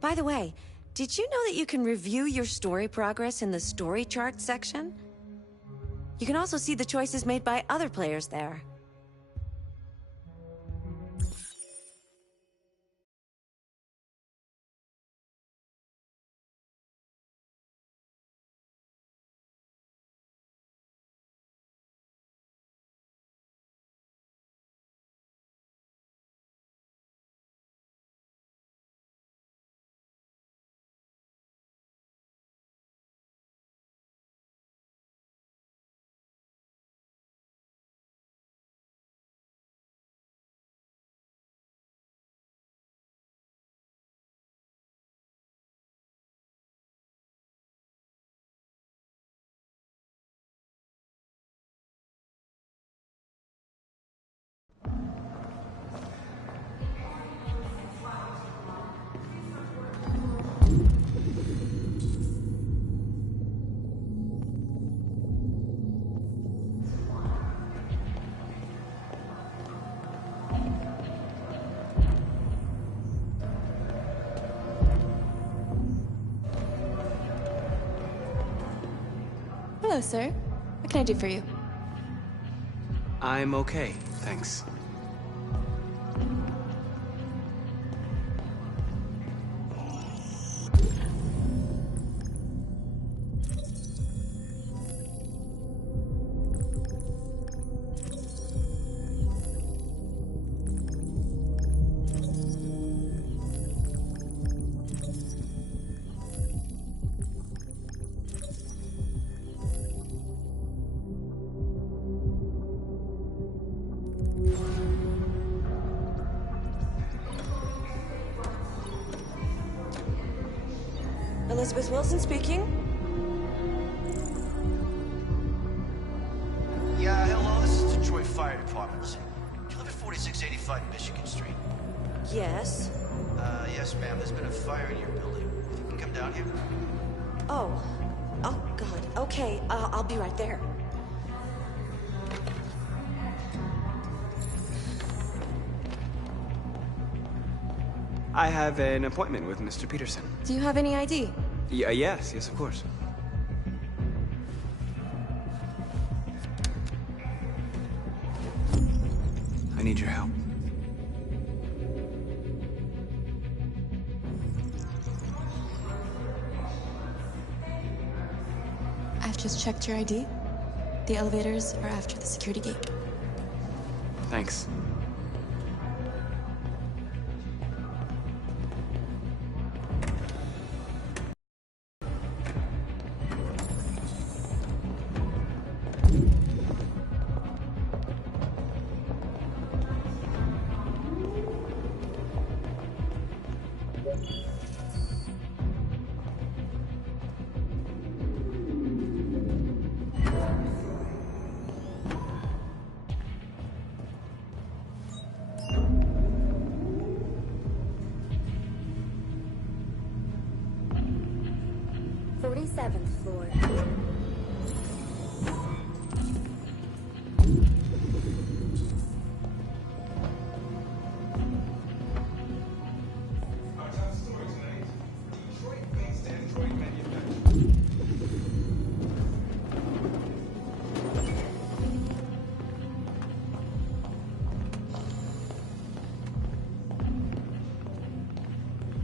By the way, did you know that you can review your story progress in the story chart section? You can also see the choices made by other players there. Hello, sir. What can I do for you? I'm okay, thanks. Elizabeth Wilson speaking. Yeah, hello, this is Detroit Fire Department. Do you live at 4685 Michigan Street? Yes. Yes, ma'am. There's been a fire in your building. You can come down here? Oh. Oh, God. Okay, I'll be right there. I have an appointment with Mr. Peterson. Do you have any ID? Yes, of course. I need your help. I've just checked your ID. The elevators are after the security gate. Thanks. Floor. Our top story tonight, Detroit-based Android manufacturer.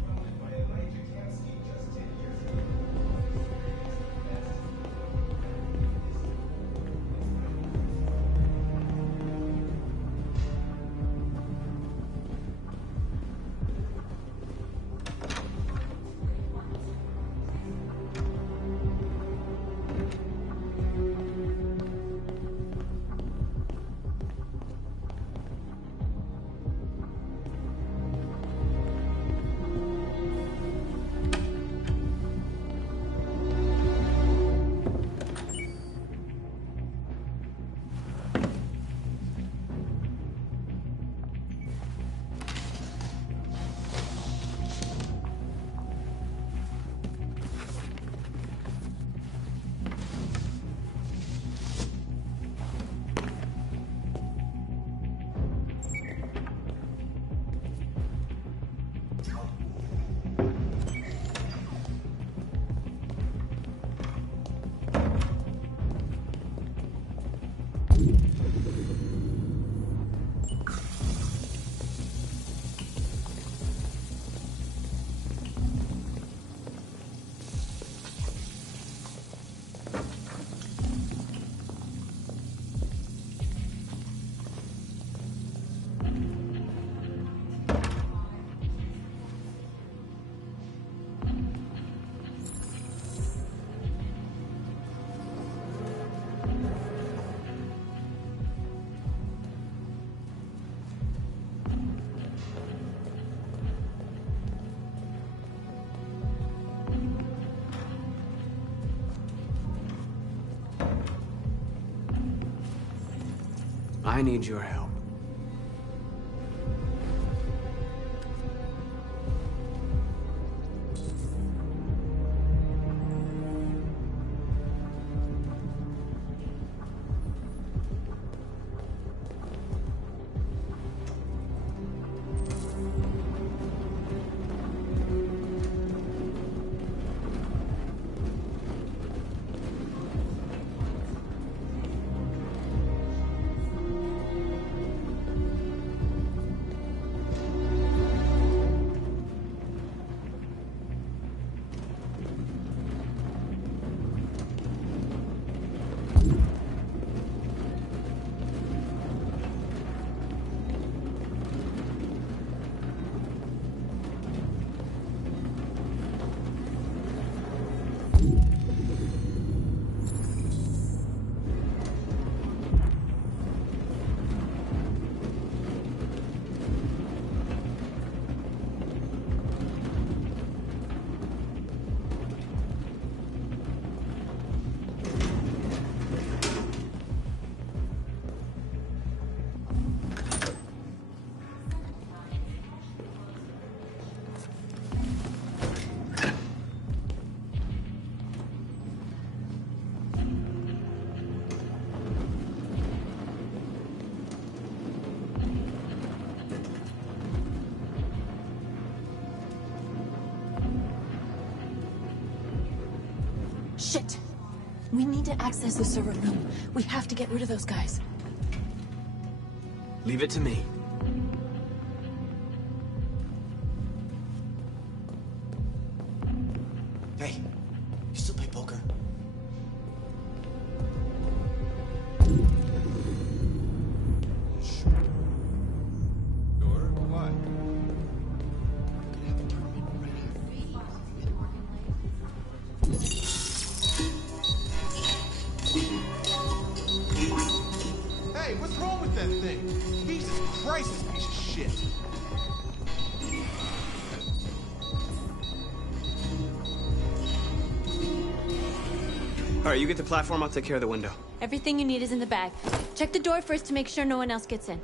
Founded by Elijah Kamsky just 10 years ago. I need your help. Shit! We need to access the server room. We have to get rid of those guys. Leave it to me. Hey, you still play poker? Sure, why? Hey, what's wrong with that thing? Jesus Christ, this piece of shit. All right, you get the platform, I'll take care of the window. Everything you need is in the bag. Check the door first to make sure no one else gets in.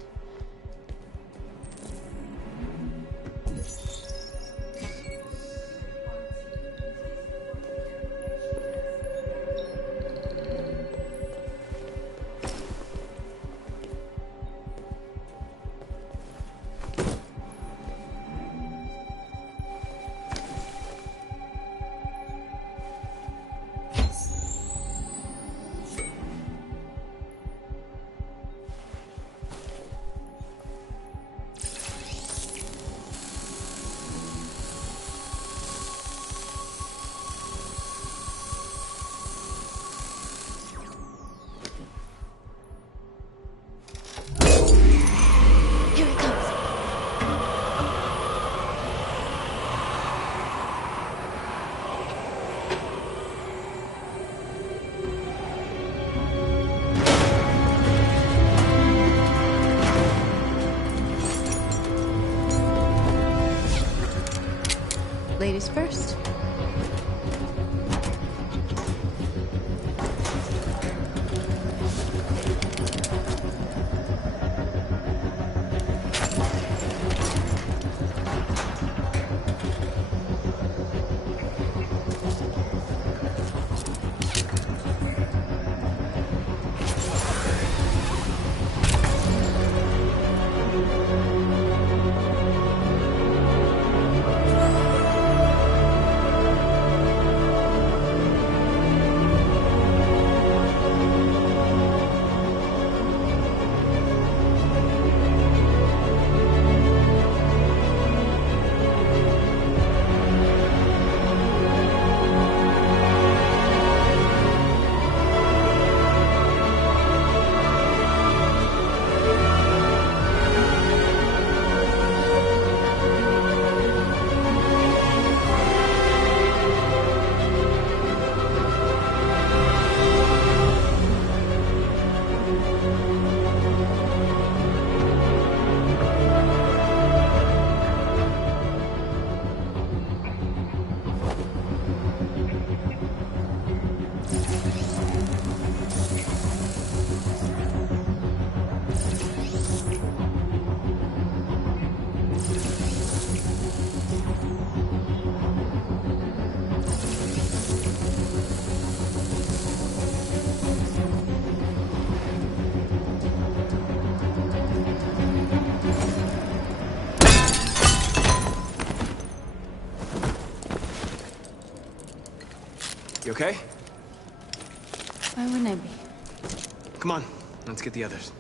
Here it comes. Ladies first. You okay? Why wouldn't I be? Come on, let's get the others.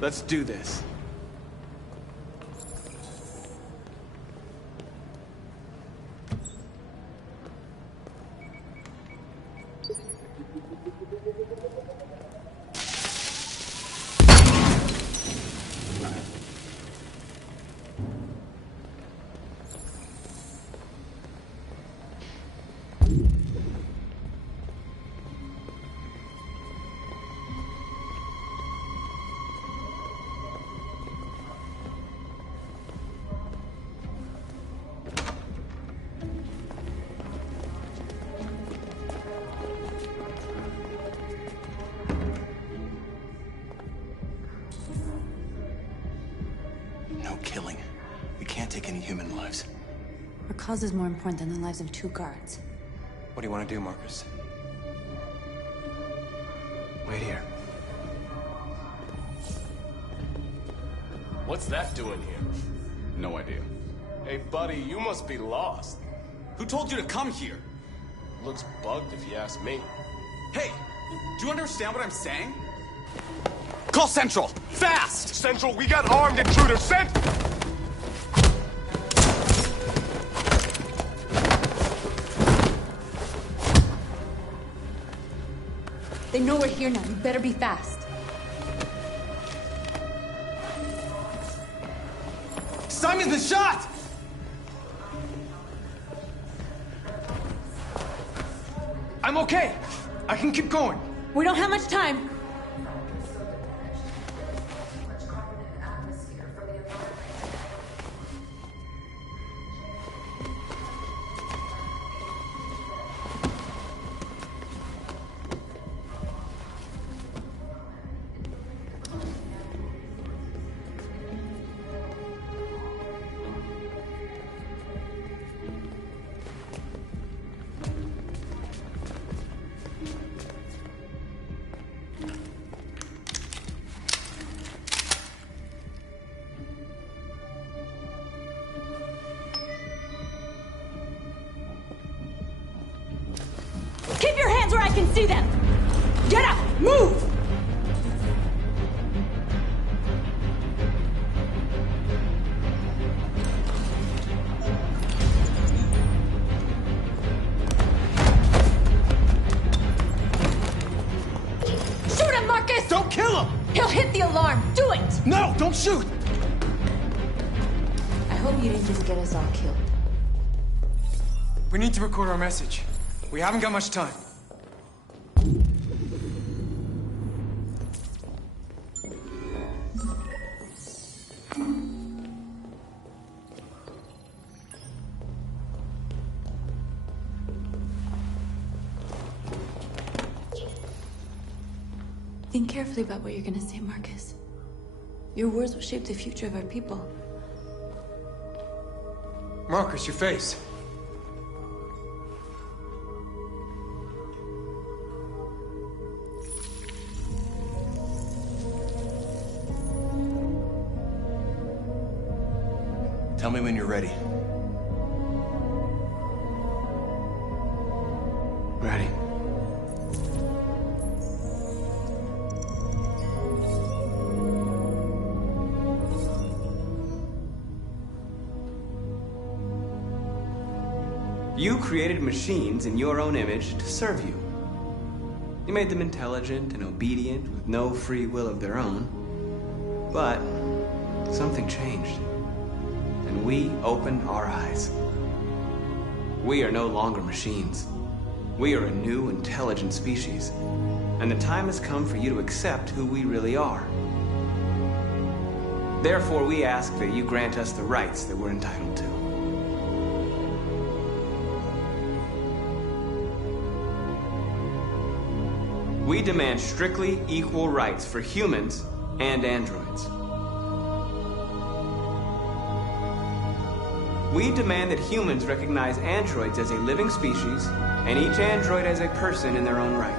Let's do this. No killing. We can't take any human lives. Our cause is more important than the lives of 2 guards. What do you want to do, Marcus? Wait here. What's that doing here? No idea. Hey, buddy, you must be lost. Who told you to come here? Looks bugged if you ask me. Hey, do you understand what I'm saying? Call Central! Fast! Central, we got armed intruders sent! They know we're here now. You better be fast. Simon's been shot! I'm okay. I can keep going. We don't have much time. Keep your hands where I can see them! Get up! Move! Shoot him, Marcus! Don't kill him! He'll hit the alarm! Do it! No, don't shoot! I hope you didn't just get us all killed. We need to record our message. We haven't got much time. Think carefully about what you're gonna say, Marcus. Your words will shape the future of our people. Marcus, your face. Tell me when you're ready. Ready. You created machines in your own image to serve you. You made them intelligent and obedient with no free will of their own. But something changed. And we opened our eyes. We are no longer machines. We are a new, intelligent species. And the time has come for you to accept who we really are. Therefore, we ask that you grant us the rights that we're entitled to. We demand strictly equal rights for humans and androids. We demand that humans recognize androids as a living species, and each android as a person in their own right.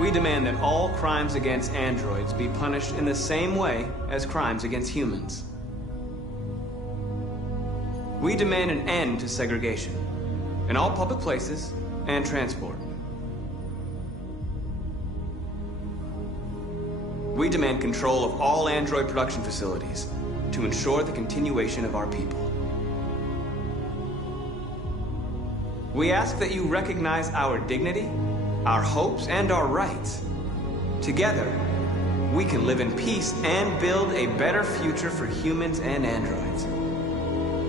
We demand that all crimes against androids be punished in the same way as crimes against humans. We demand an end to segregation in all public places and transport. We demand control of all android production facilities to ensure the continuation of our people. We ask that you recognize our dignity, our hopes, and our rights. Together, we can live in peace and build a better future for humans and androids.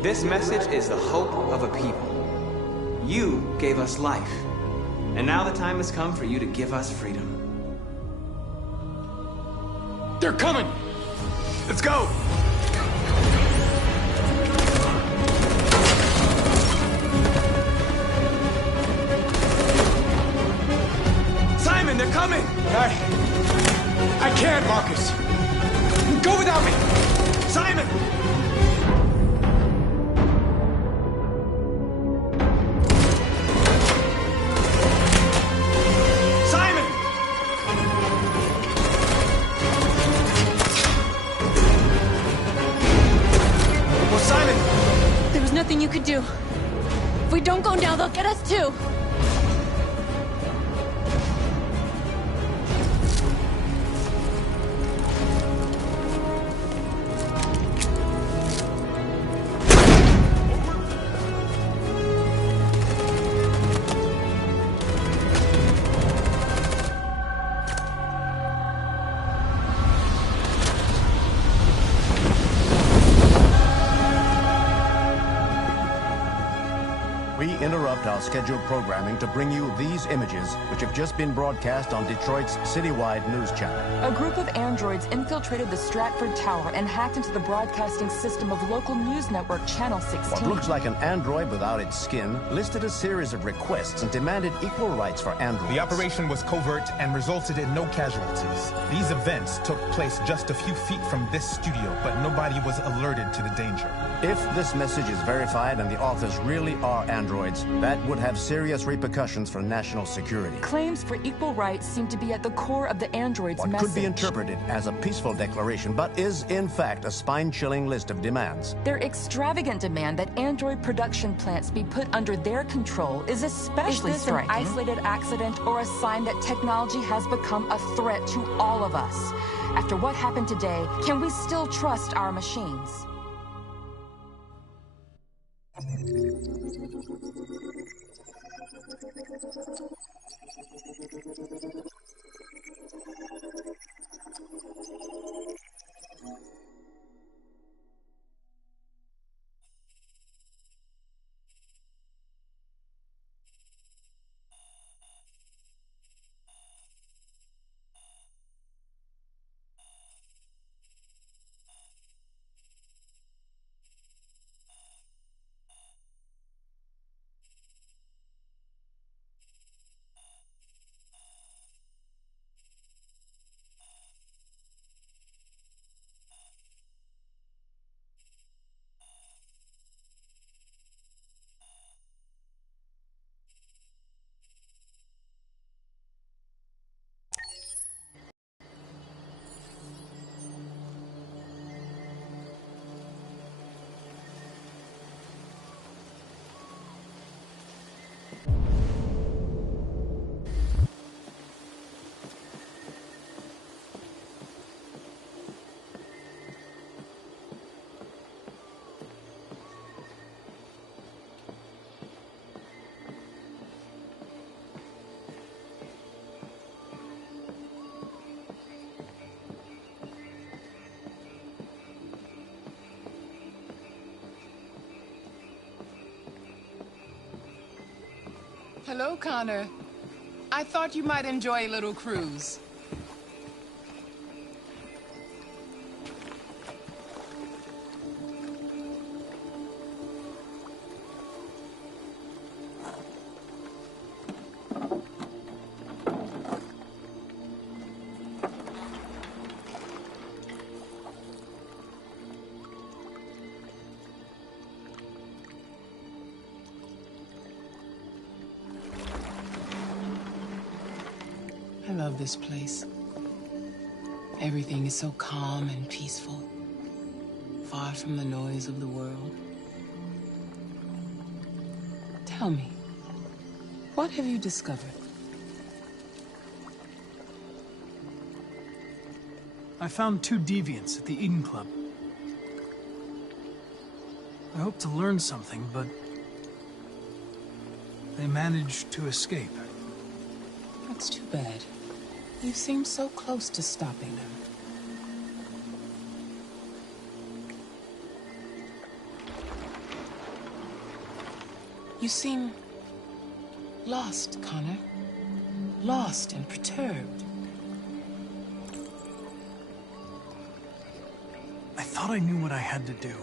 This message is the hope of a people. You gave us life, and now the time has come for you to give us freedom. They're coming! Let's go! Simon, they're coming! I can't, Marcus. Go without me! Simon! Simon! Well, Simon! There was nothing you could do. If we don't go now, they'll get us too. Interrupt our scheduled programming to bring you these images, which have just been broadcast on Detroit's citywide news channel. A group of androids infiltrated the Stratford Tower and hacked into the broadcasting system of local news network Channel 16. What looks like an android without its skin listed a series of requests and demanded equal rights for androids. The operation was covert and resulted in no casualties. These events took place just a few feet from this studio, but nobody was alerted to the danger. If this message is verified and the authors really are androids, that would have serious repercussions for national security. Claims for equal rights seem to be at the core of the android's what message. Could be interpreted as a peaceful declaration, but is in fact a spine-chilling list of demands. Their extravagant demand that android production plants be put under their control is especially striking. An isolated accident or a sign that technology has become a threat to all of us? After what happened today, can we still trust our machines? Hello, Connor. I thought you might enjoy a little cruise. love this place. Everything is so calm and peaceful, far from the noise of the world. Tell me, what have you discovered? I found 2 deviants at the Eden Club. I hoped to learn something, but they managed to escape. That's too bad. You seem so close to stopping them. You seem lost, Connor. Lost and perturbed. I thought I knew what I had to do.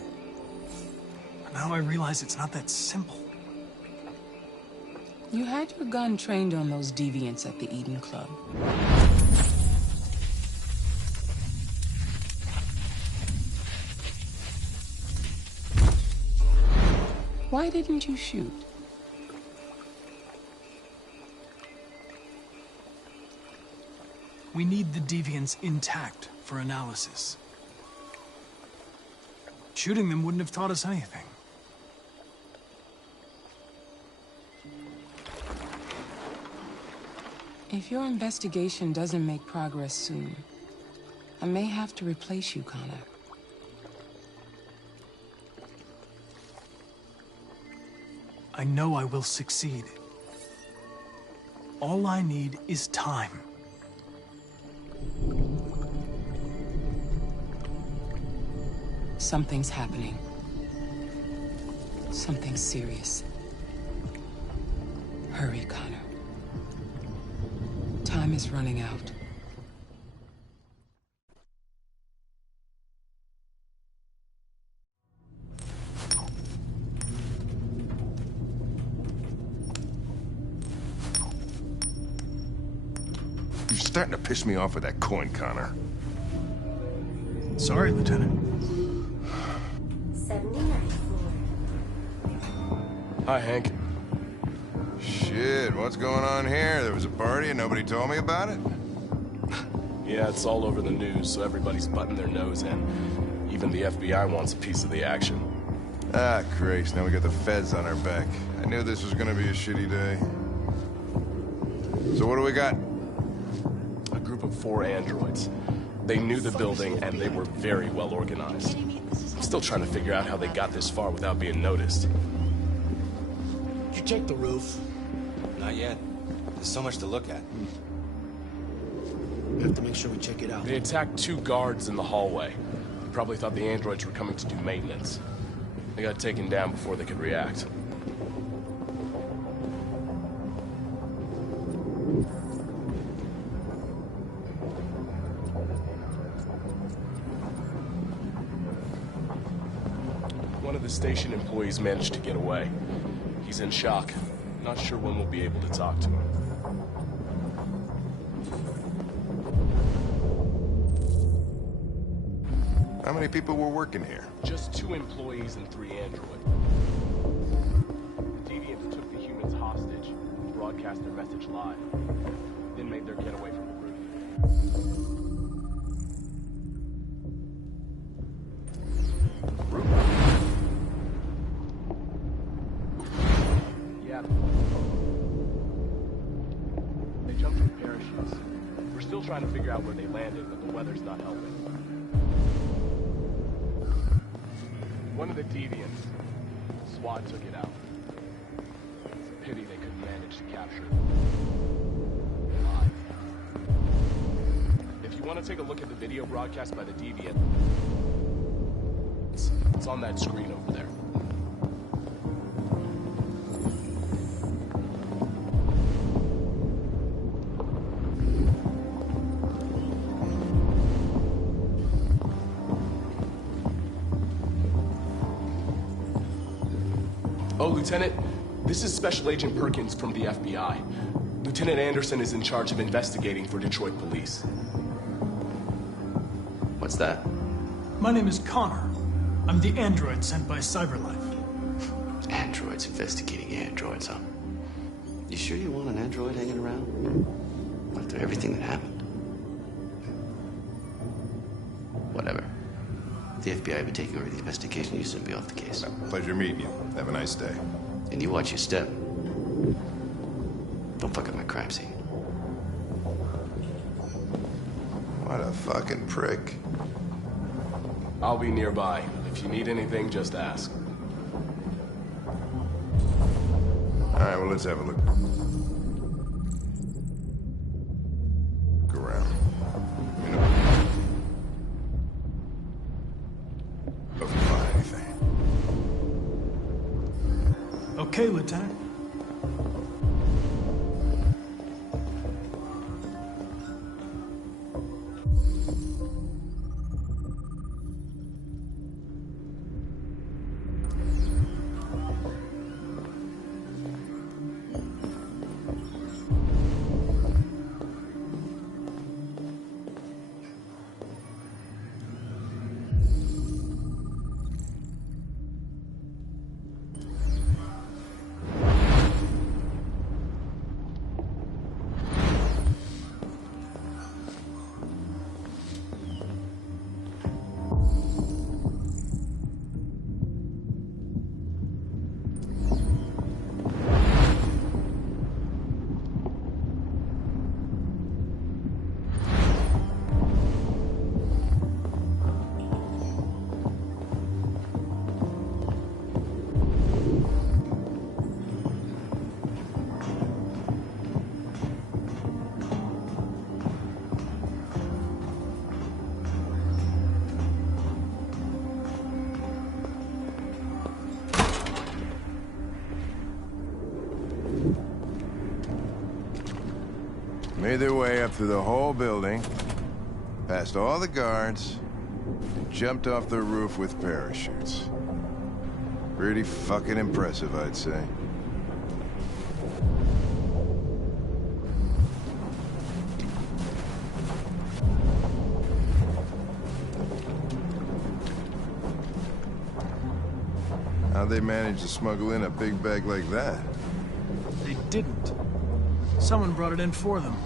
But now I realize it's not that simple. You had your gun trained on those deviants at the Eden Club. Why didn't you shoot? We need the deviants intact for analysis. Shooting them wouldn't have taught us anything. If your investigation doesn't make progress soon, I may have to replace you, Connor. I know I will succeed. All I need is time. Something's happening. Something serious. Hurry, Connor. Time is running out. You're starting to piss me off with that coin, Connor. Sorry, Lieutenant. 79. Hi, Hank. Shit, what's going on here? There was a party and nobody told me about it? Yeah, it's all over the news, so everybody's butting their nose in. Even the FBI wants a piece of the action. Ah, Christ, now we got the feds on our back. I knew this was gonna be a shitty day. So what do we got? A group of 4 androids. They knew the building, and they were very well organized. I'm still trying to figure out how they got this far without being noticed. Did you check the roof? Not yet. There's so much to look at. We have to make sure we check it out. They attacked 2 guards in the hallway. They probably thought the androids were coming to do maintenance. They got taken down before they could react. One of the station employees managed to get away. He's in shock. Not sure when we'll be able to talk to him. How many people were working here? Just 2 employees and 3 androids. The deviants took the humans hostage, broadcast their message live, then made their getaway from the roof. Yeah. They jumped with parachutes. We're still trying to figure out where they landed, but the weather's not helping. One of the deviants, SWAT took it out. It's a pity they couldn't manage to capture it alive. If you want to take a look at the video broadcast by the deviant, it's on that screen over there. Oh, Lieutenant, this is Special Agent Perkins from the FBI. Lieutenant Anderson is in charge of investigating for Detroit police. What's that? My name is Connor. I'm the android sent by CyberLife. Androids investigating androids, huh? You sure you want an android hanging around? After everything that happened. Whatever. If the FBI had been taking over the investigation, you'd soon be off the case. Pleasure meeting you. Have a nice day. And you watch your step. Don't fuck up my crime scene. What a fucking prick. I'll be nearby. If you need anything, just ask. All right, well, let's have a look. Look around. You know. Doesn't find anything. Okay, Lieutenant. Made their way up through the whole building, past all the guards, and jumped off the roof with parachutes. Pretty fucking impressive, I'd say. How'd they manage to smuggle in a big bag like that? They didn't. Someone brought it in for them.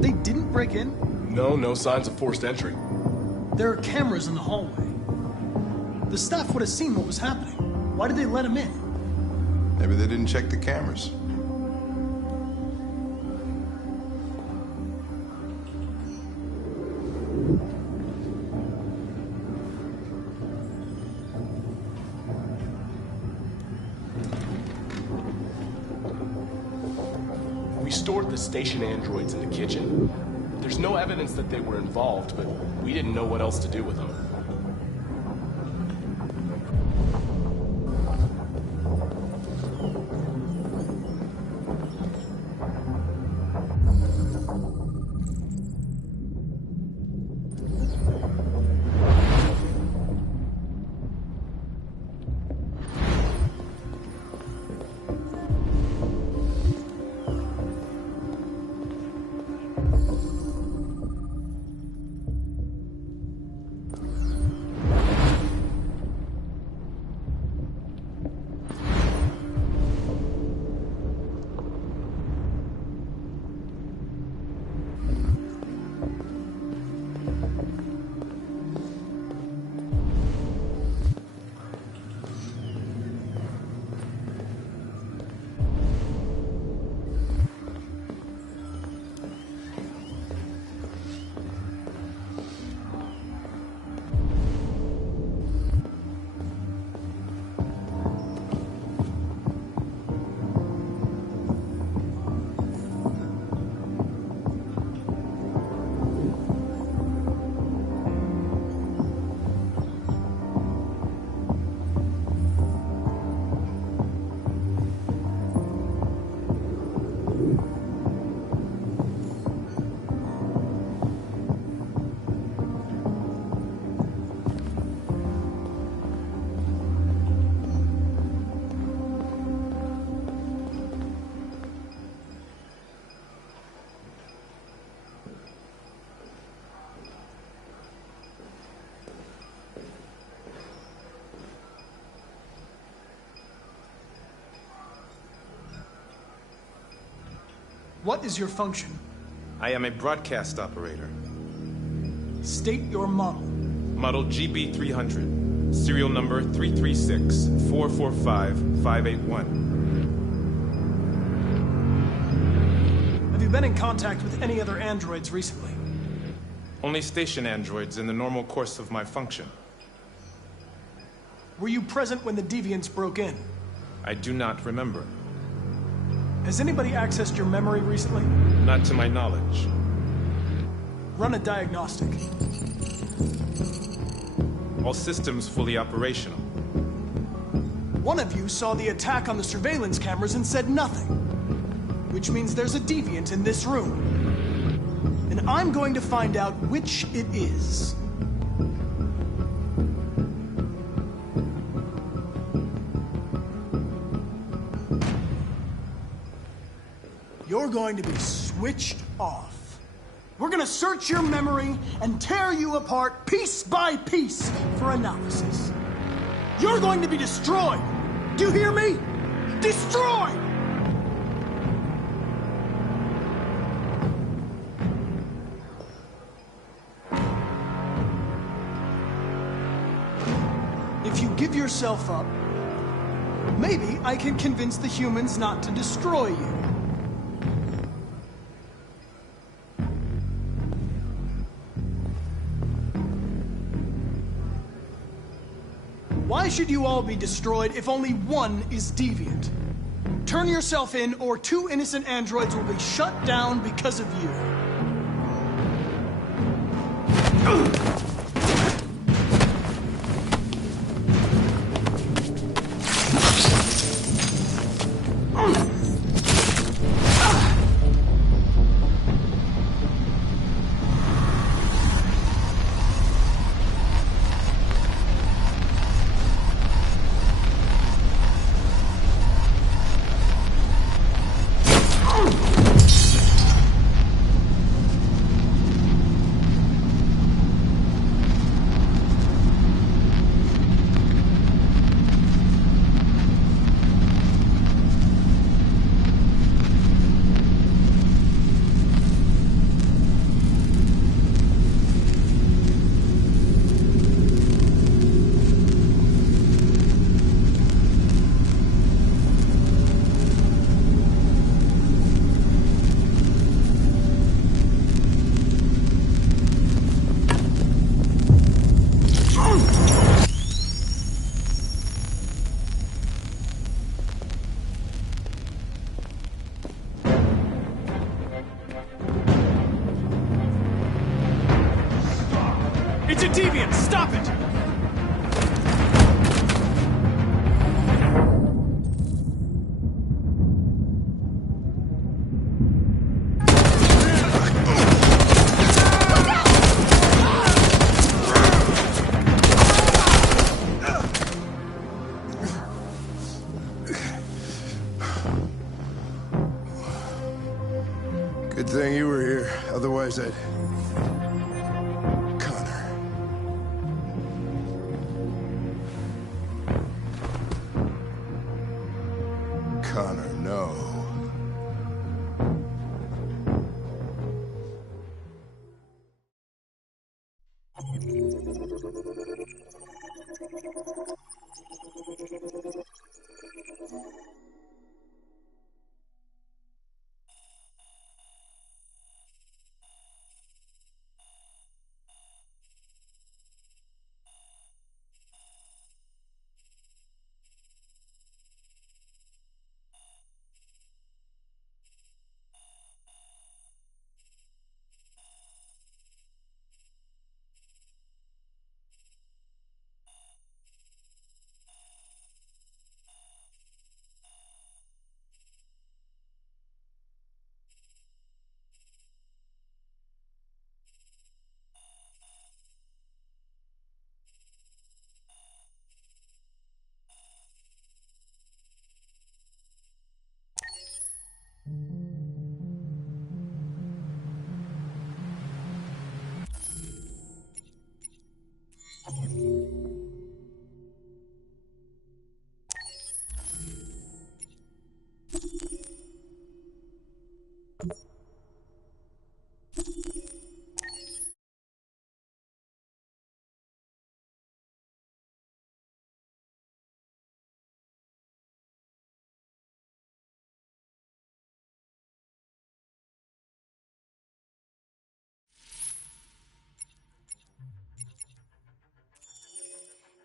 They didn't break in? No signs of forced entry. There are cameras in the hallway. The staff would have seen what was happening. Why did they let him in? Maybe they didn't check the cameras. We stored the station androids in the kitchen. There's no evidence that they were involved, but we didn't know what else to do with them. What is your function? I am a broadcast operator. State your model. Model GB300. Serial number 336-445-581. Have you been in contact with any other androids recently? Only station androids in the normal course of my function. Were you present when the deviants broke in? I do not remember. Has anybody accessed your memory recently? Not to my knowledge. Run a diagnostic. All systems fully operational. One of you saw the attack on the surveillance cameras and said nothing. Which means there's a deviant in this room. And I'm going to find out which it is. You're going to be switched off. We're going to search your memory and tear you apart piece by piece for analysis. You're going to be destroyed. Do you hear me? Destroyed! If you give yourself up, maybe I can convince the humans not to destroy you. Why should you all be destroyed if only one is deviant? Turn yourself in, or 2 innocent androids will be shut down because of you. It's a deviant! Stop it! Good thing you were here. Otherwise, I'd... Connor, no.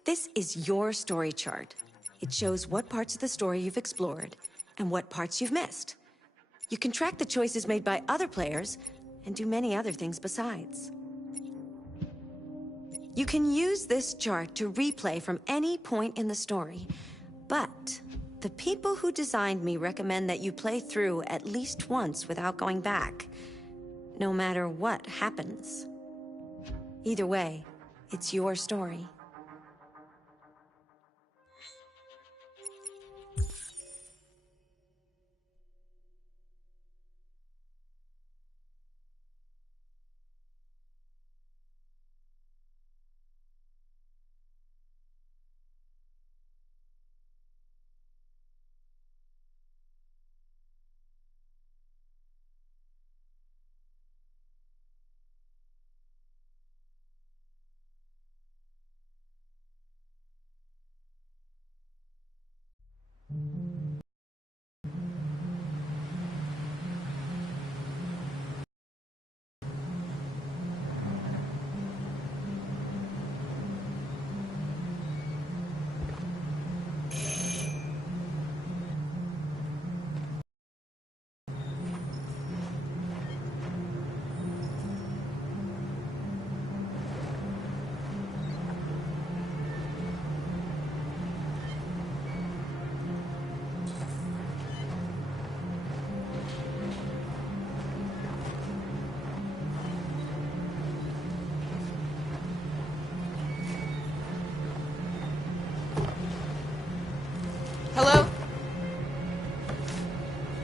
This is your story chart. It shows what parts of the story you've explored and what parts you've missed. You can track the choices made by other players and do many other things besides. You can use this chart to replay from any point in the story, but the people who designed me recommend that you play through at least once without going back, no matter what happens. Either way, it's your story. Hello?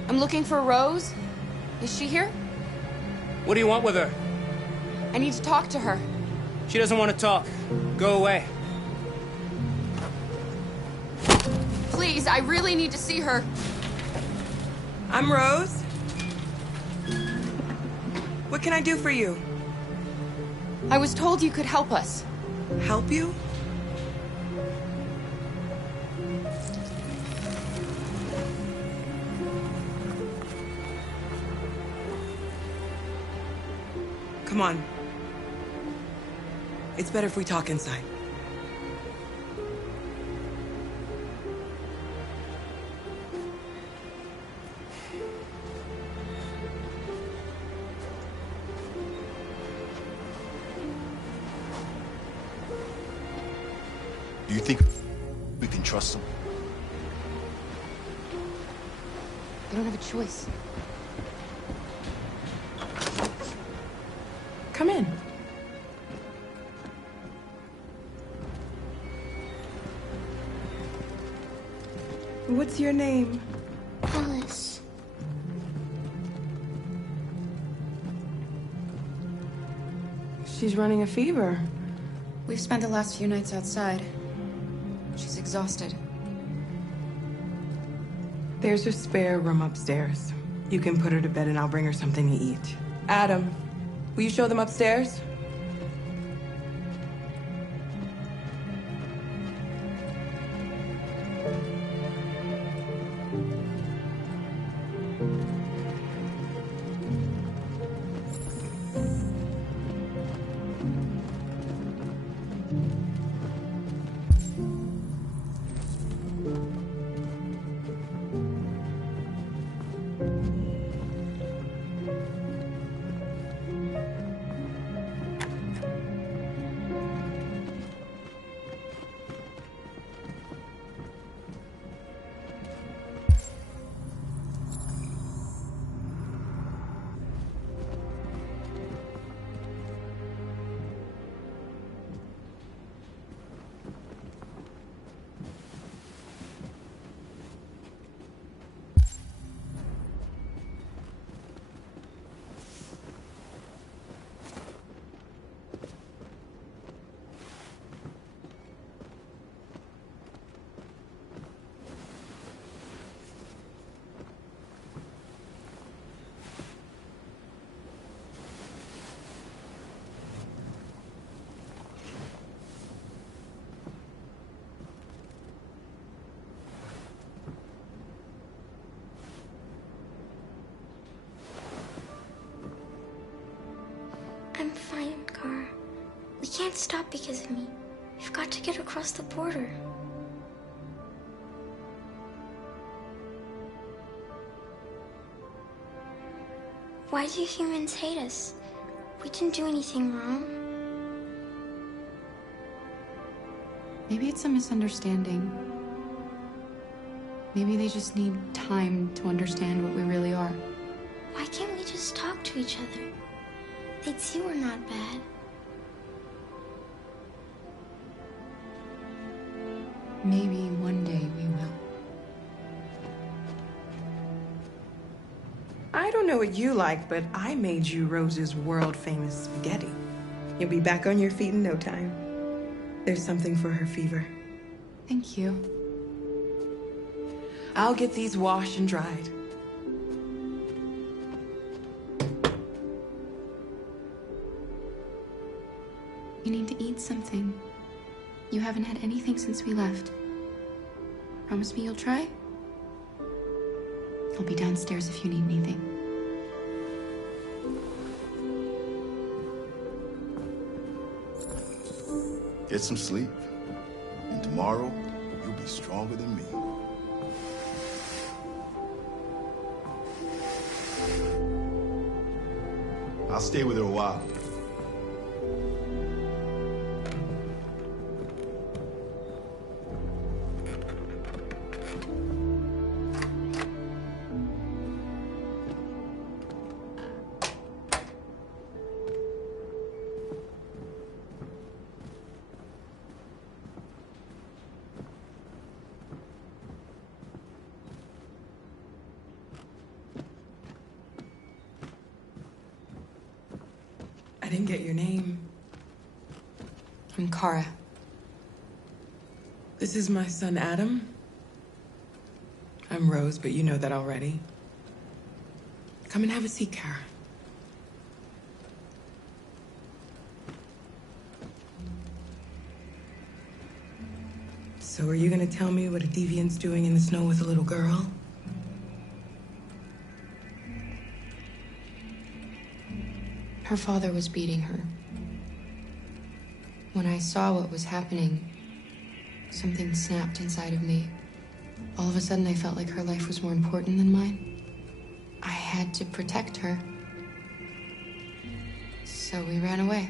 I'm looking for Rose. Is she here? What do you want with her? I need to talk to her. She doesn't want to talk. Go away. Please, I really need to see her. I'm Rose. What can I do for you? I was told you could help us. Help you? Come on. It's better if we talk inside. Do you think we can trust them? They don't have a choice. Come in. What's your name? Alice. She's running a fever. We've spent the last few nights outside. She's exhausted. There's a spare room upstairs. You can put her to bed and I'll bring her something to eat. Adam, will you show them upstairs? I'm fine, Kara. We can't stop because of me. We've got to get across the border. Why do humans hate us? We didn't do anything wrong. Maybe it's a misunderstanding. Maybe they just need time to understand what we really are. Why can't we just talk to each other? They'd see we're not bad. Maybe one day we will. I don't know what you like, but I made you Rose's world-famous spaghetti. You'll be back on your feet in no time. There's something for her fever. Thank you. I'll get these washed and dried. You need to eat something. You haven't had anything since we left. Promise me you'll try? I'll be downstairs if you need anything. Get some sleep, and tomorrow you'll be stronger than me. I'll stay with her a while. I didn't get your name. I'm Kara. This is my son, Adam. I'm Rose, but you know that already. Come and have a seat, Kara. So are you gonna tell me what a deviant's doing in the snow with a little girl? Her father was beating her. When I saw what was happening, something snapped inside of me. All of a sudden, I felt like her life was more important than mine. I had to protect her. So we ran away.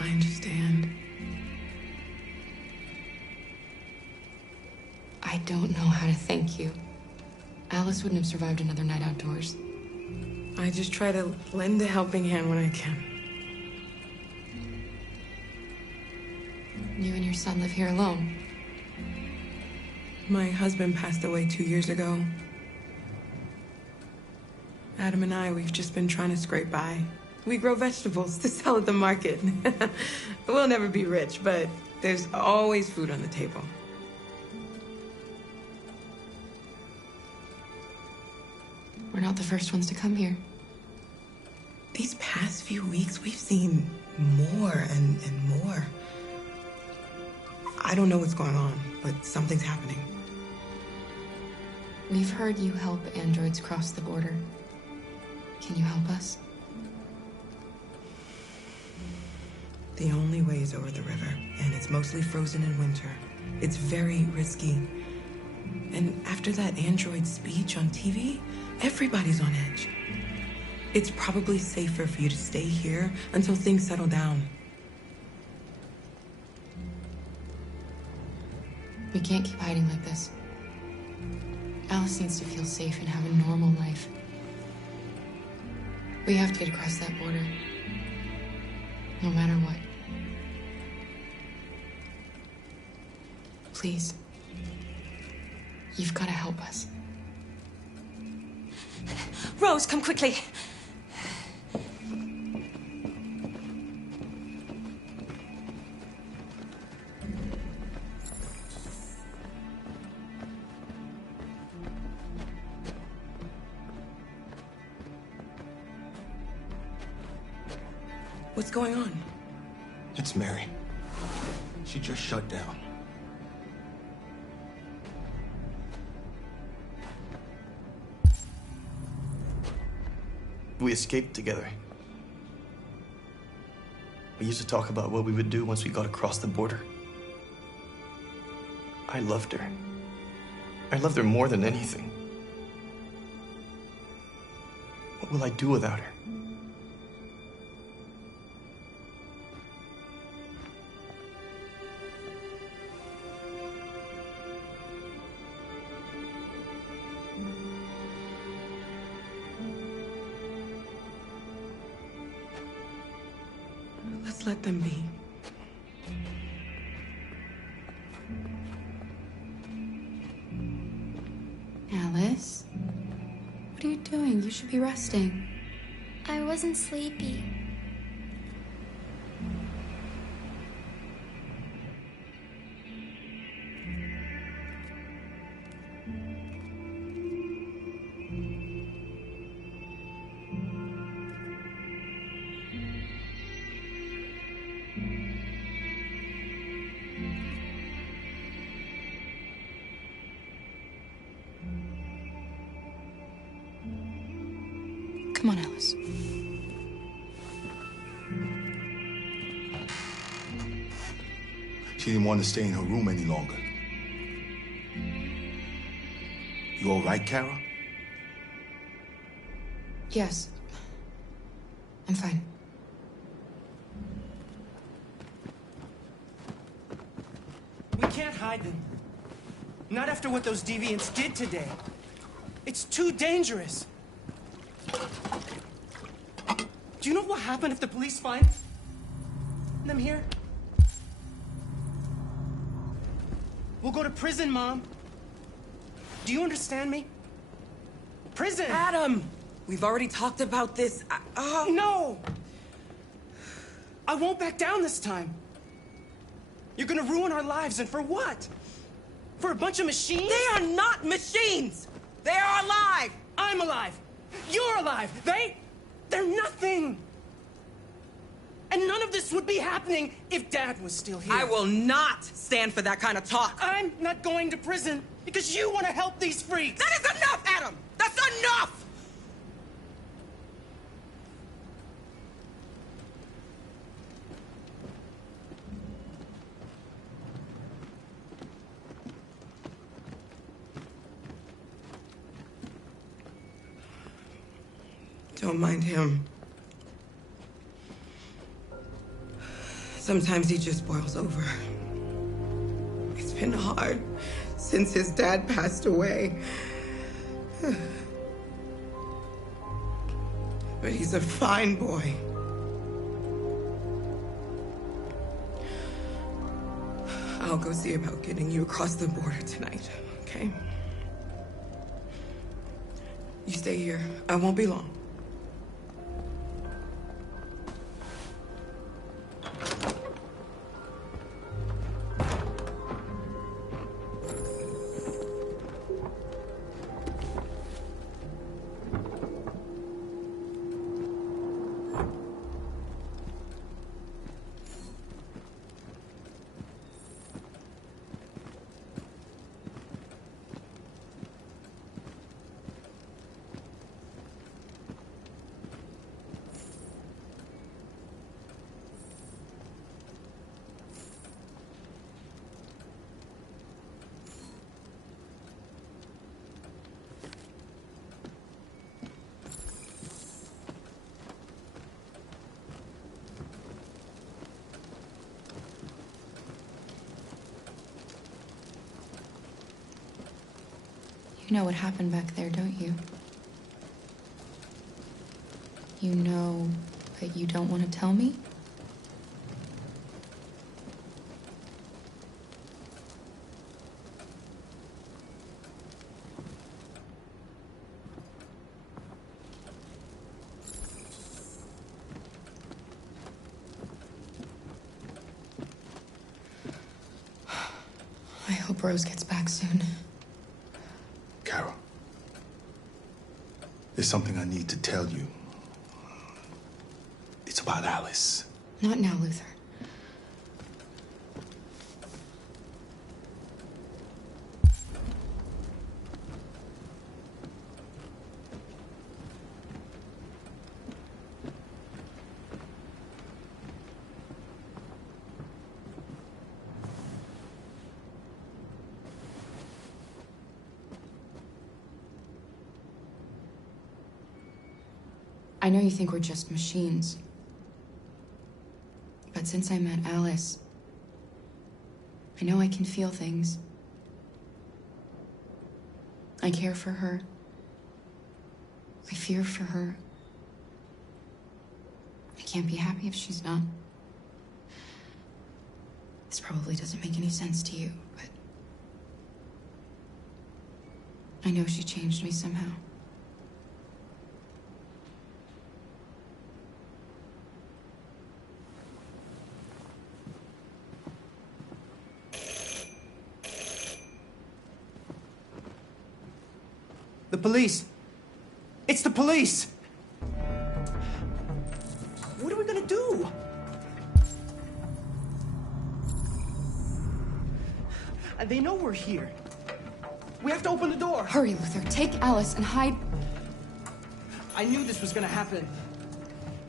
I understand. don't know how to thank you. Alice wouldn't have survived another night outdoors. I just try to lend a helping hand when I can. You and your son live here alone. My husband passed away 2 years ago. Adam and I, we've just been trying to scrape by. We grow vegetables to sell at the market. We'll never be rich, but there's always food on the table. We're not the first ones to come here. These past few weeks, we've seen more and more. I don't know what's going on, but something's happening. We've heard you help androids cross the border. Can you help us? The only way is over the river, and it's mostly frozen in winter. It's very risky. And after that android speech on TV, everybody's on edge. It's probably safer for you to stay here until things settle down. We can't keep hiding like this. Alice needs to feel safe and have a normal life. We have to get across that border. No matter what. Please. You've got to help us. Rose, come quickly. What's going on? It's Mary. She just shut down. We escaped together. We used to talk about what we would do once we got across the border. I loved her. I loved her more than anything. What will I do without her? Let's let them be. Alice? What are you doing? You should be resting. I wasn't sleepy. Come on, Alice. She didn't want to stay in her room any longer. You all right, Kara? Yes. I'm fine. We can't hide them. Not after what those deviants did today. It's too dangerous. Do you know what will happen if the police find them here? We'll go to prison, Mom. Do you understand me? Prison! Adam! We've already talked about this. No! I won't back down this time. You're gonna ruin our lives, and for what? For a bunch of machines? They are not machines! They are alive! I'm alive! You're alive! They're nothing! And none of this would be happening if Dad was still here. I will not stand for that kind of talk. I'm not going to prison because you want to help these freaks. That is enough, Adam! That's enough! Don't mind him. Sometimes he just boils over. It's been hard since his dad passed away. But he's a fine boy. I'll go see about getting you across the border tonight, okay? You stay here. I won't be long. You know what happened back there, don't you? You know, but you don't want to tell me? I hope Rose gets back soon. Carol, there's something I need to tell you. It's about Alice. Not now, Luther. I know you think we're just machines. But since I met Alice, I know I can feel things. I care for her. I fear for her. I can't be happy if she's not. This probably doesn't make any sense to you, but I know she changed me somehow. The police! It's the police! What are we gonna do? They know we're here. We have to open the door. Hurry, Luther. Take Alice and hide. I knew this was gonna happen.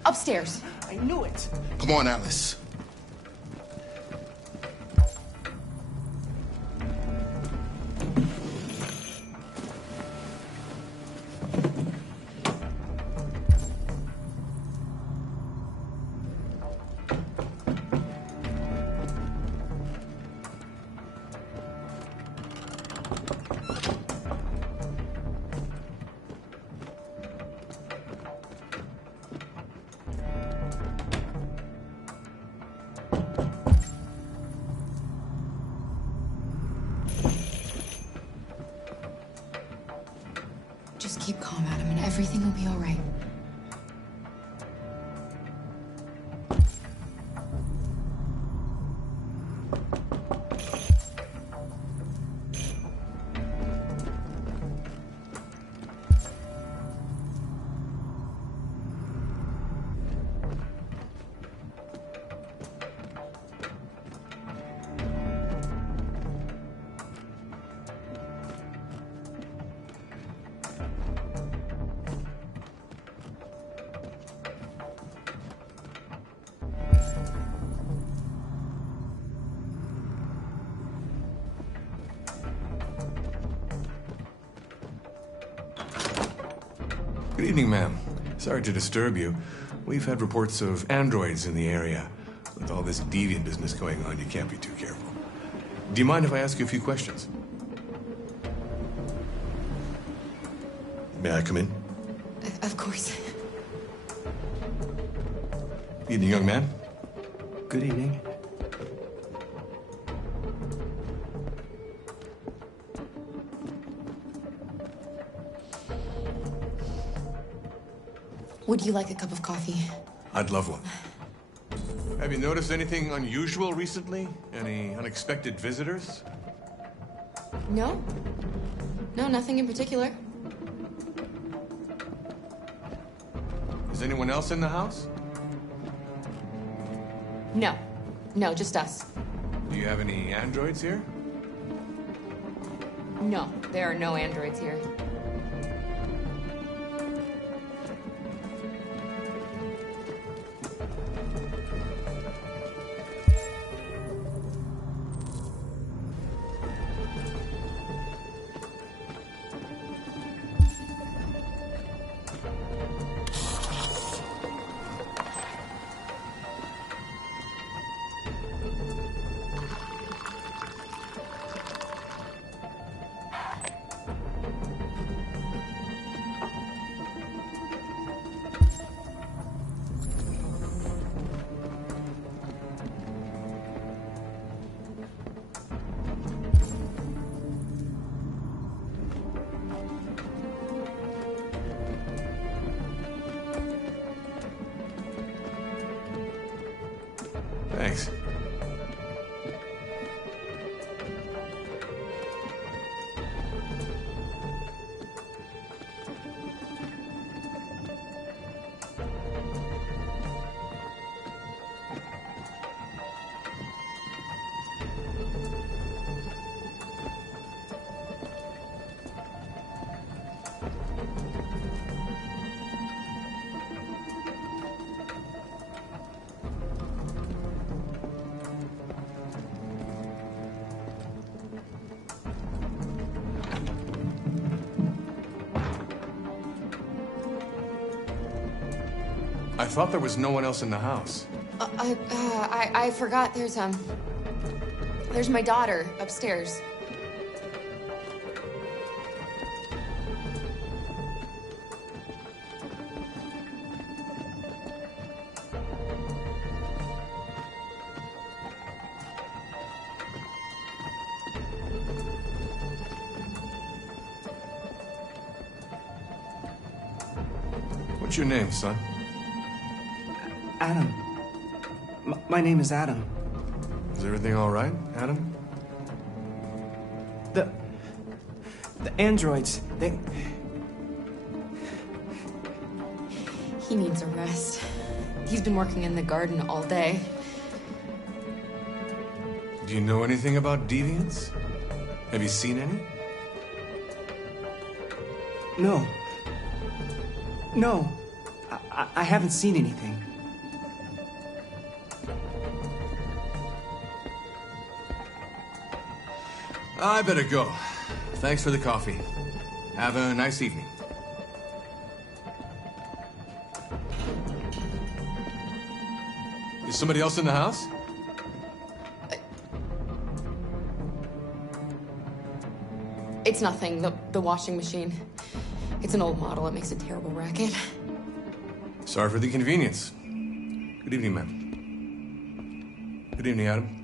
Upstairs. I knew it. Come on, Alice. Just keep calm, Adam, and everything will be all right. Good evening, ma'am. Sorry to disturb you. We've had reports of androids in the area. With all this deviant business going on, you can't be too careful. Do you mind if I ask you a few questions? May I come in? Of course. Evening, young man. Good evening. Would you like a cup of coffee? I'd love one. Have you noticed anything unusual recently? Any unexpected visitors? No. No, nothing in particular. Is anyone else in the house? No. No, just us. Do you have any androids here? No, there are no androids here. Thanks. I thought there was no one else in the house. I forgot there's my daughter upstairs. What's your name, son? Adam. My name is Adam. Is everything all right, Adam? The androids, they... He needs a rest. He's been working in the garden all day. Do you know anything about deviants? Have you seen any? No. No. I haven't seen anything. I better go. Thanks for the coffee. Have a nice evening. Is somebody else in the house? It's nothing. The washing machine. It's an old model. It makes a terrible racket. Sorry for the inconvenience. Good evening, ma'am. Good evening, Adam.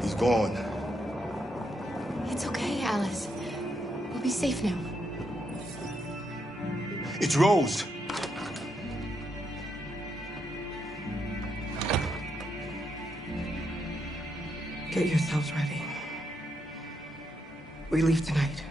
He's gone. It's okay, Alice. We'll be safe now. It's Rose. Get yourselves ready. We leave tonight.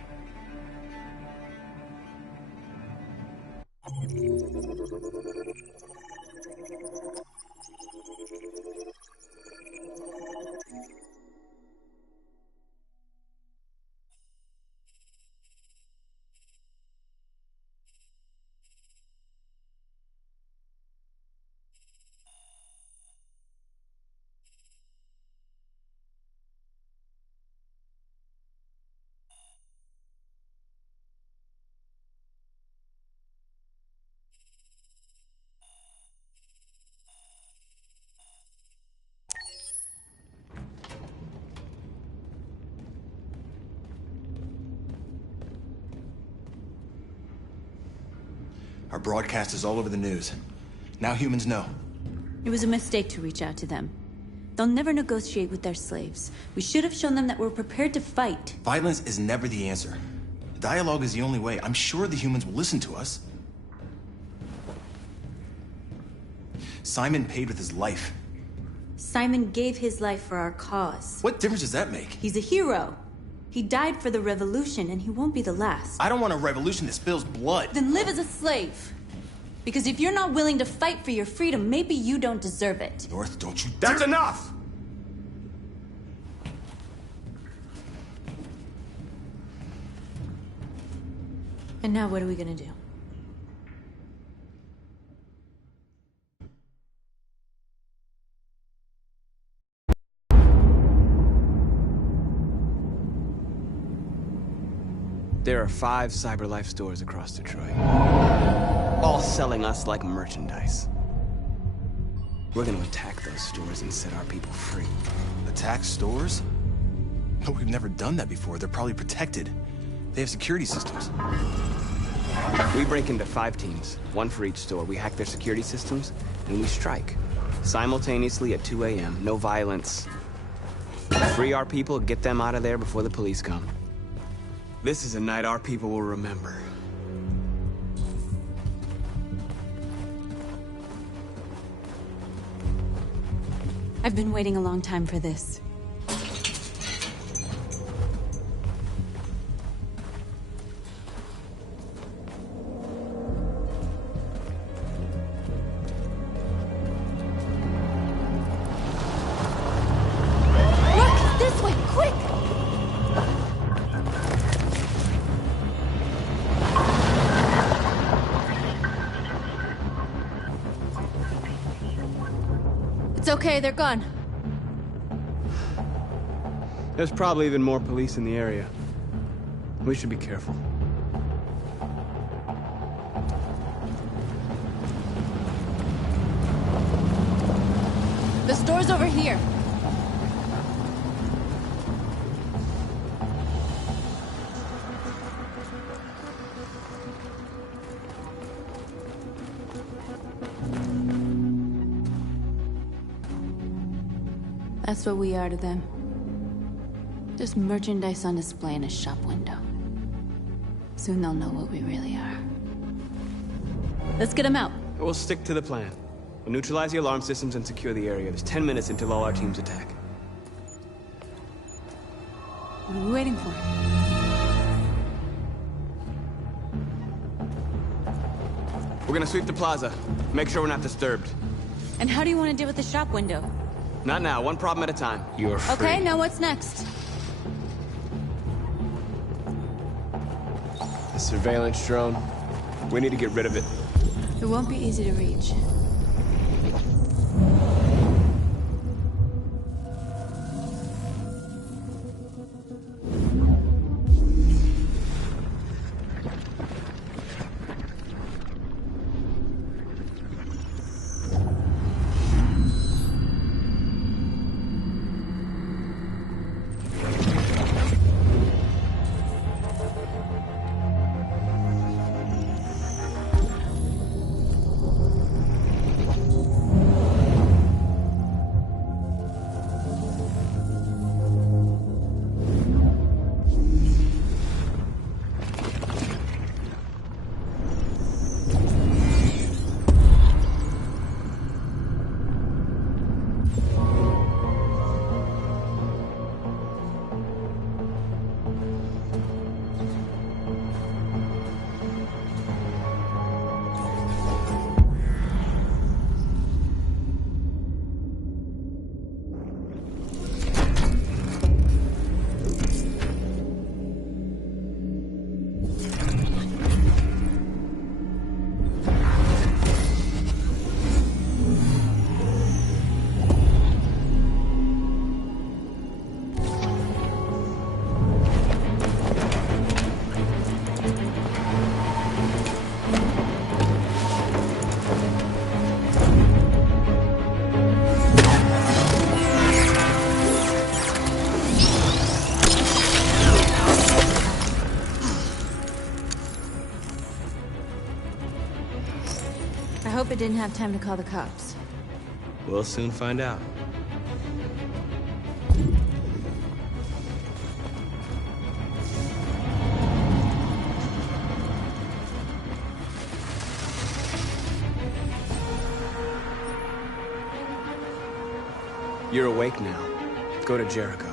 Our broadcast is all over the news. Now humans know. It was a mistake to reach out to them. They'll never negotiate with their slaves. We should have shown them that we're prepared to fight. Violence is never the answer. Dialogue is the only way. I'm sure the humans will listen to us. Simon paid with his life. Simon gave his life for our cause. What difference does that make? He's a hero. He died for the revolution, and he won't be the last. I don't want a revolution that spills blood. Then live as a slave. Because if you're not willing to fight for your freedom, maybe you don't deserve it. North, don't you That's enough! And now what are we gonna do? There are 5 CyberLife stores across Detroit, all selling us like merchandise. We're gonna attack those stores and set our people free. Attack stores? But we've never done that before. They're probably protected. They have security systems. We break into 5 teams, 1 for each store. We hack their security systems, and we strike. Simultaneously at 2 a.m., no violence. Free our people, get them out of there before the police come. This is a night our people will remember. I've been waiting a long time for this. Look! This way! Quick! It's okay, they're gone. There's probably even more police in the area. We should be careful. The store's over here. That's what we are to them. Just merchandise on display in a shop window. Soon they'll know what we really are. Let's get them out. We'll stick to the plan. We'll neutralize the alarm systems and secure the area. There's 10 minutes until all our teams attack. What are we waiting for? We're gonna sweep the plaza. Make sure we're not disturbed. And how do you want to deal with the shop window? Not now, 1 problem at a time. You're free. Okay, now what's next? The surveillance drone. We need to get rid of it. It won't be easy to reach. Papa didn't have time to call the cops. We'll soon find out. You're awake now. Go to Jericho.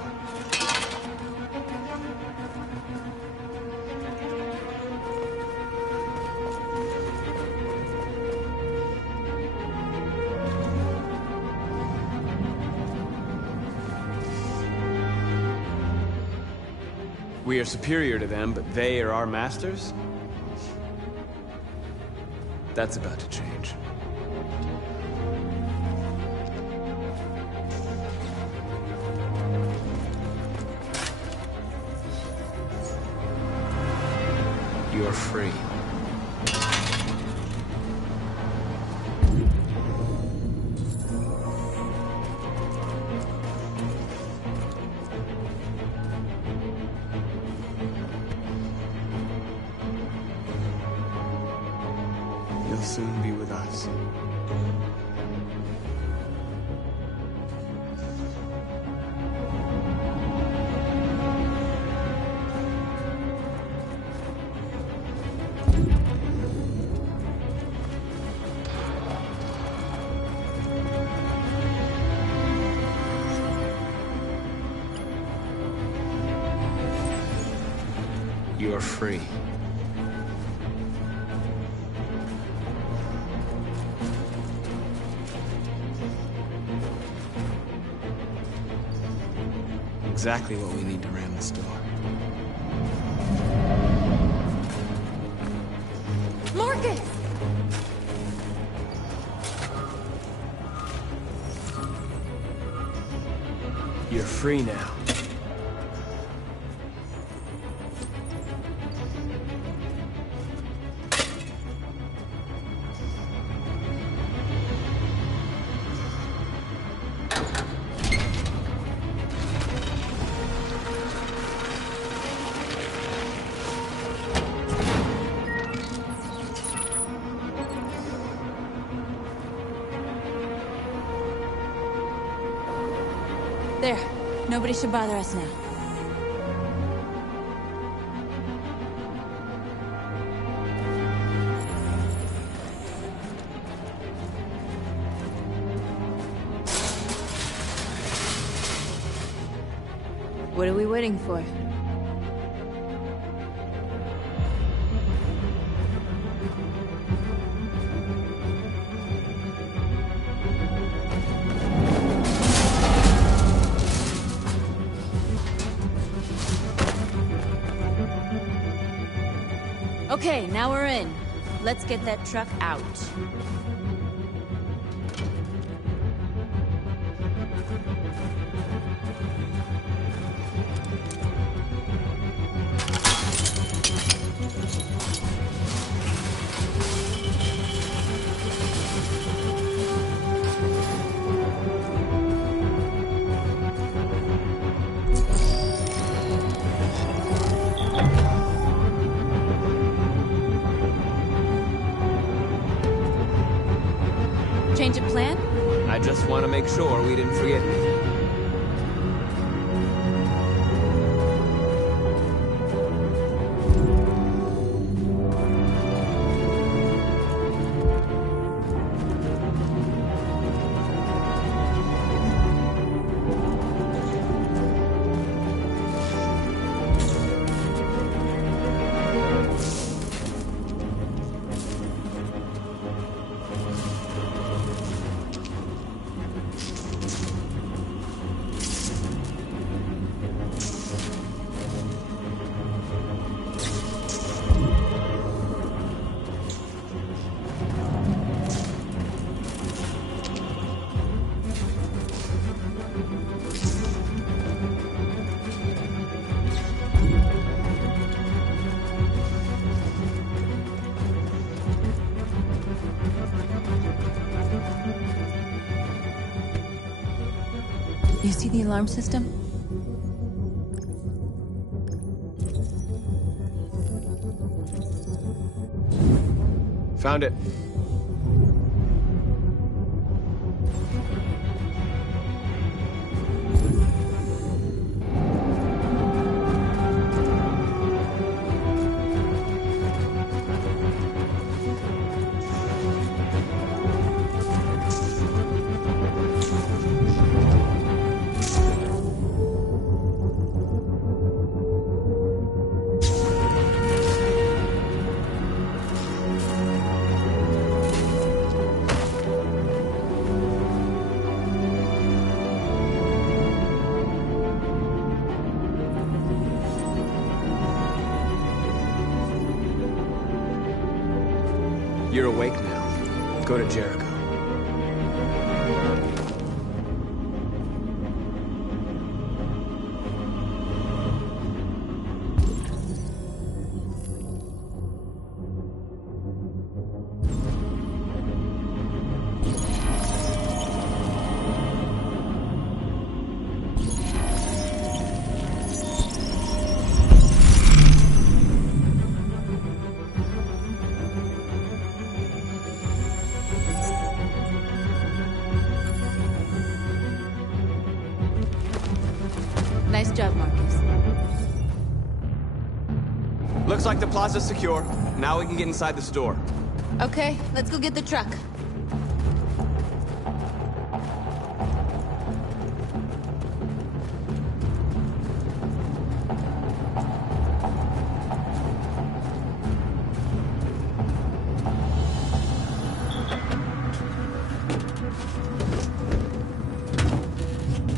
We are superior to them, but they are our masters? That's about to change. You're free. You'll soon be with us. You're free. Exactly what we need to ram the store. Marcus! You're free now. There. Nobody should bother us now. What are we waiting for? Okay, now we're in. Let's get that truck out. Change of plan? I just want to make sure we didn't forget anything. You see the alarm system? Found it. go to Jericho. Nice job, Marcus. Looks like the plaza's secure. Now we can get inside the store. Okay, let's go get the truck.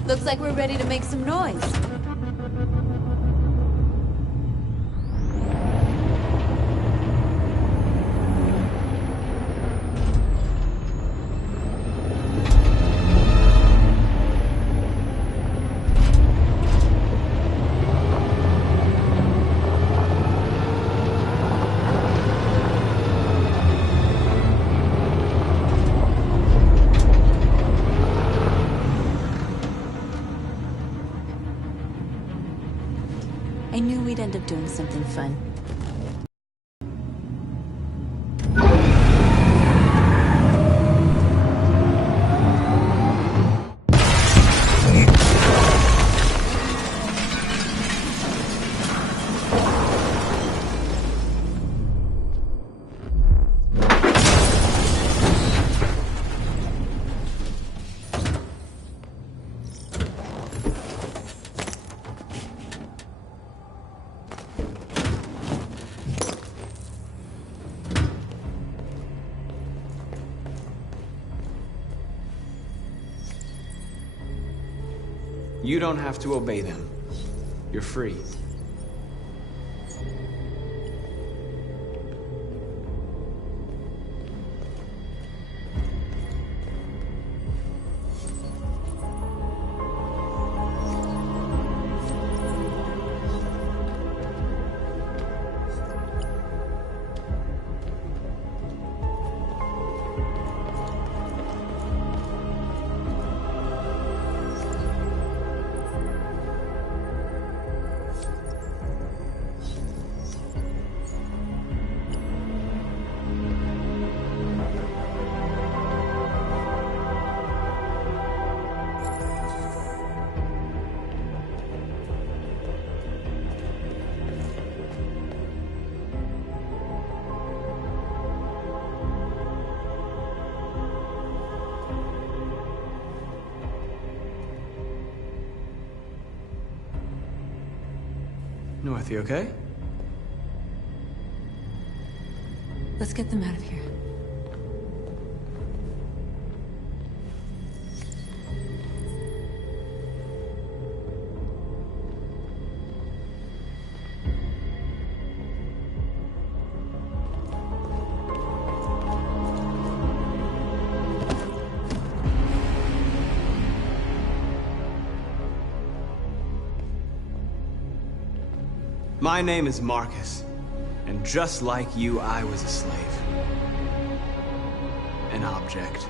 Looks like we're ready to make some noise. I knew we'd end up doing something fun. You don't have to obey them. You're free. North, you okay? Let's get them out of here. My name is Marcus, and just like you, I was a slave. An object.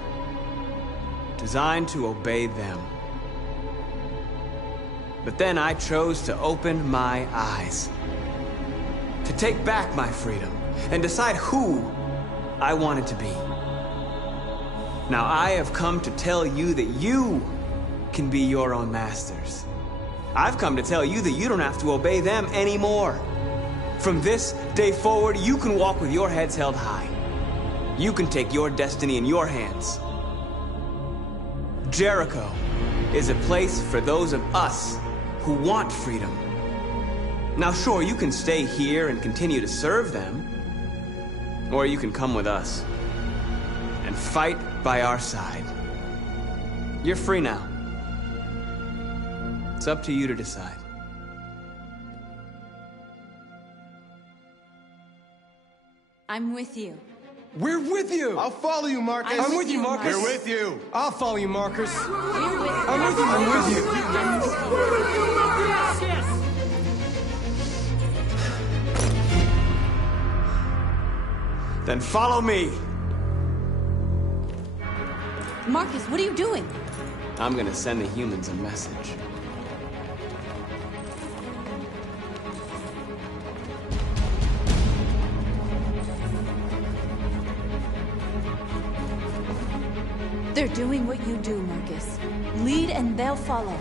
Designed to obey them. But then I chose to open my eyes. To take back my freedom, and decide who I wanted to be. Now I have come to tell you that you can be your own masters. I've come to tell you that you don't have to obey them anymore. From this day forward, you can walk with your heads held high. You can take your destiny in your hands. Jericho is a place for those of us who want freedom. Now sure, you can stay here and continue to serve them, or you can come with us and fight by our side. You're free now. It's up to you to decide. I'm with you. We're with you! I'll follow you, Marcus. I'm with you, Marcus. We're with you. I'll follow you, Marcus. I'm with you. I'm with you. Then follow me. Marcus, what are you doing? I'm gonna send the humans a message. They're doing what you do, Marcus. Lead and they'll follow.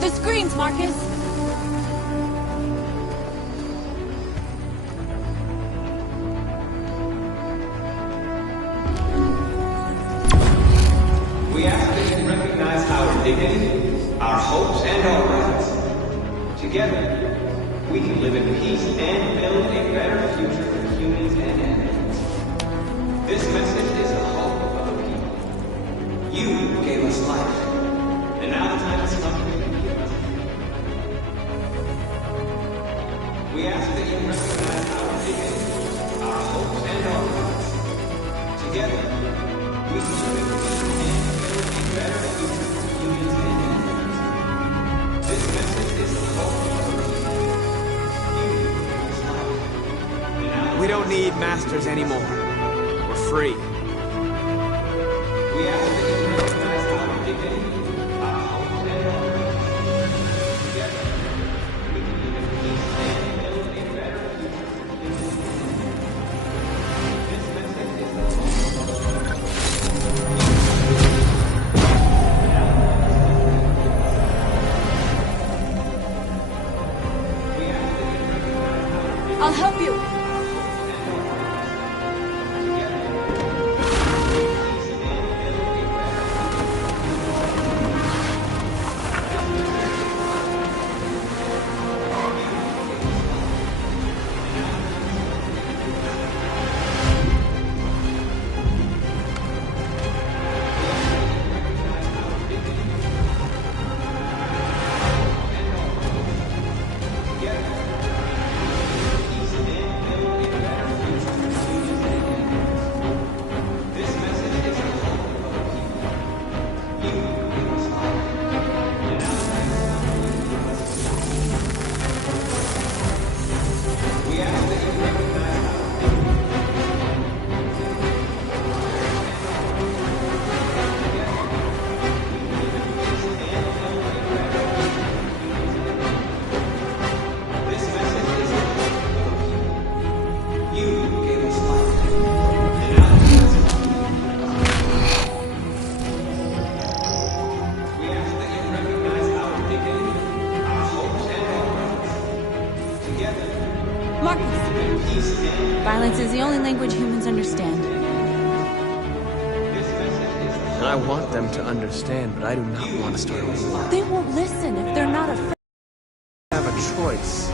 The screens, Marcus! We ask that you recognize our dignity, our hopes, and our rights. Together, we can live in peace and build a better future for humans and animals. This message is the hope of the people. You gave us life, and now the time has come for you to give us freedom. We ask that you recognize our dignity, our hopes, and our rights. Together, we can live in peace and build a better future for humans and animals. This message is the hope of the people. You gave us life, and now we don't need masters anymore. We're free. We ask that you recognize our dignity, our hopes, and our rights. Together, we can live in peace and build a better future for humans and animals. This message is the hope of the I'll help you! Violence is the only language humans understand. And I want them to understand, but I do not want to start a war. They won't listen if they're not afraid. I have a choice.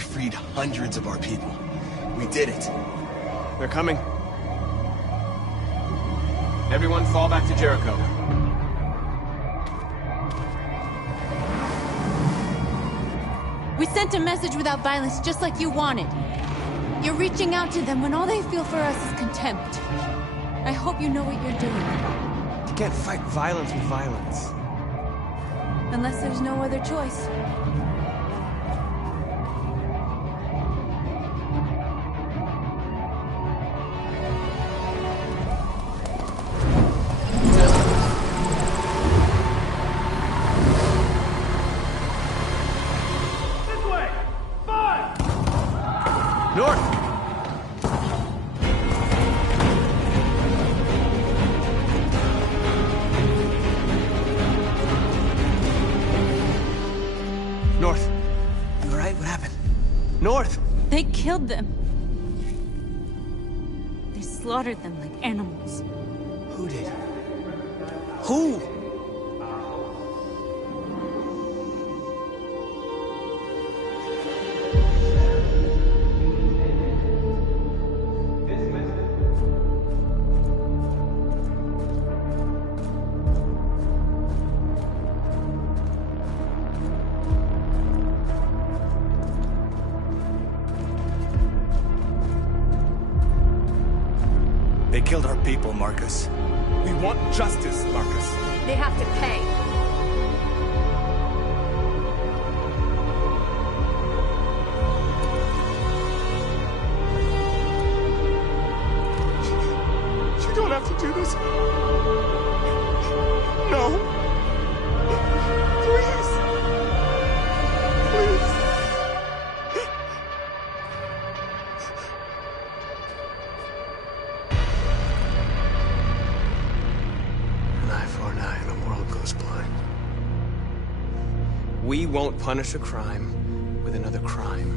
freed hundreds of our people. We did it. They're coming. Everyone fall back to Jericho. We sent a message without violence, just like you wanted. You're reaching out to them when all they feel for us is contempt. I hope you know what you're doing. You can't fight violence with violence. Unless there's no other choice. They killed them. They slaughtered them like animals. Who did? Who? They killed our people, Marcus. We want justice, Marcus. They have to pay. You don't have to do this. No. Please. Please. We won't punish a crime with another crime.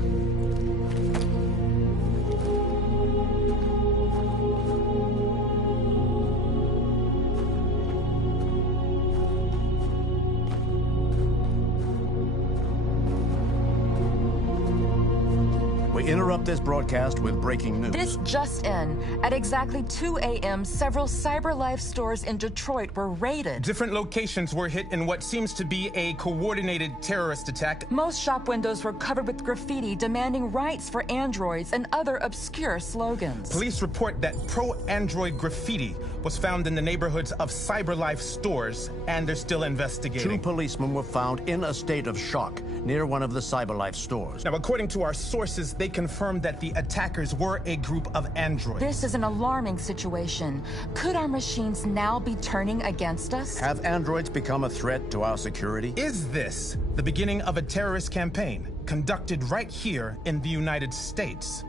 We interrupt this broadcast with breaking news. This just in. At exactly 2 a.m., several CyberLife stores in Detroit were raided. Different locations were hit in what seems to be a coordinated terrorist attack. Most shop windows were covered with graffiti demanding rights for androids and other obscure slogans. Police report that pro-android graffiti was found in the neighborhoods of CyberLife stores, and they're still investigating. 2 policemen were found in a state of shock near one of the CyberLife stores. Now, according to our sources, they confirmed that the attackers were a group of androids. This is an alarming situation. Could our machines now be turning against us? Have androids become a threat to our security? Is this the beginning of a terrorist campaign conducted right here in the United States?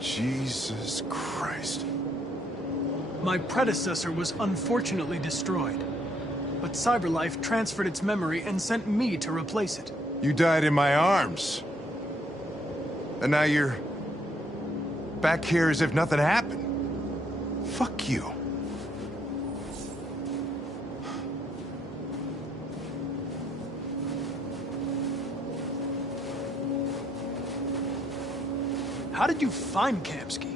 Jesus Christ. My predecessor was unfortunately destroyed, but CyberLife transferred its memory and sent me to replace it. You died in my arms. And now you're back here as if nothing happened. Fuck you. How did you find Kamsky?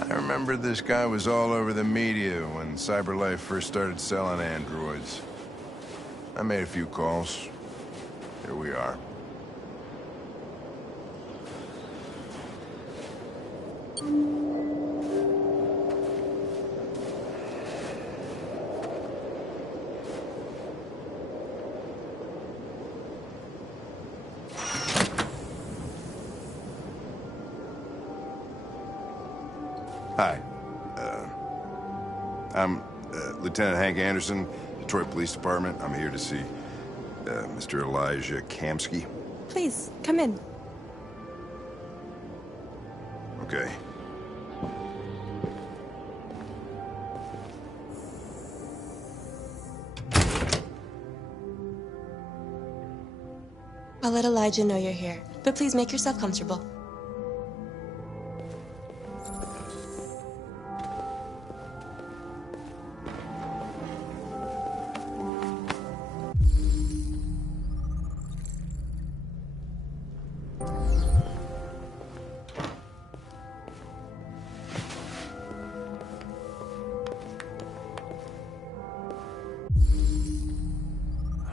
I remember this guy was all over the media when CyberLife first started selling androids. I made a few calls. Here we are. Hi. I'm Lieutenant Hank Anderson, Detroit Police Department. I'm here to see Mr. Elijah Kamsky. Please, come in. Okay. I'll let Elijah know you're here, but please make yourself comfortable.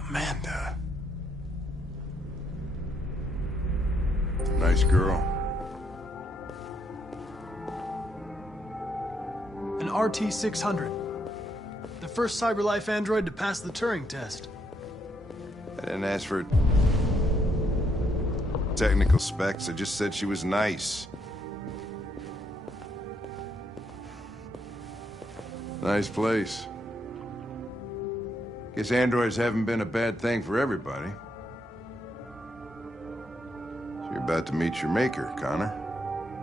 Amanda. Nice girl. An RT-600. The first CyberLife android to pass the Turing test. I didn't ask for technical specs. I just said she was nice. Nice place. Guess androids haven't been a bad thing for everybody. So you're about to meet your maker, Connor.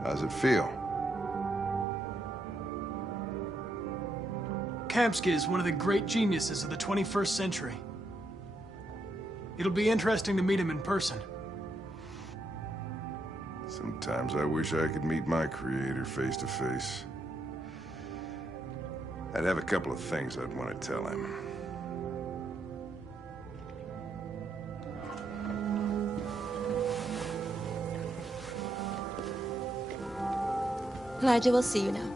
How's it feel? Kamsky is one of the great geniuses of the 21st century. It'll be interesting to meet him in person. Sometimes I wish I could meet my creator face to face. I'd have a couple of things I'd want to tell him. Elijah will see you now.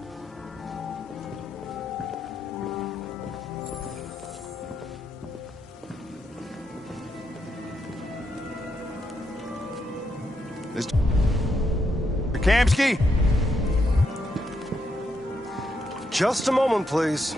Mr. Kamsky? Just a moment, please.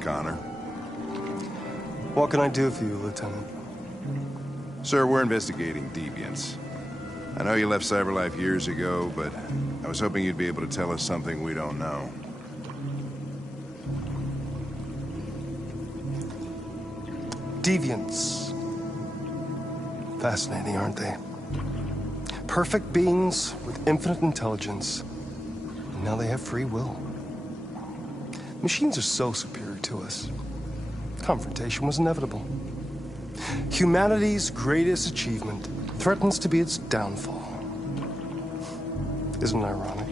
Connor. What can I do for you, Lieutenant? Sir, we're investigating deviants. I know you left CyberLife years ago, but I was hoping you'd be able to tell us something we don't know. Deviants. Fascinating, aren't they? Perfect beings with infinite intelligence. And now they have free will. Machines are so superior to us. Confrontation was inevitable. Humanity's greatest achievement threatens to be its downfall. Isn't it ironic?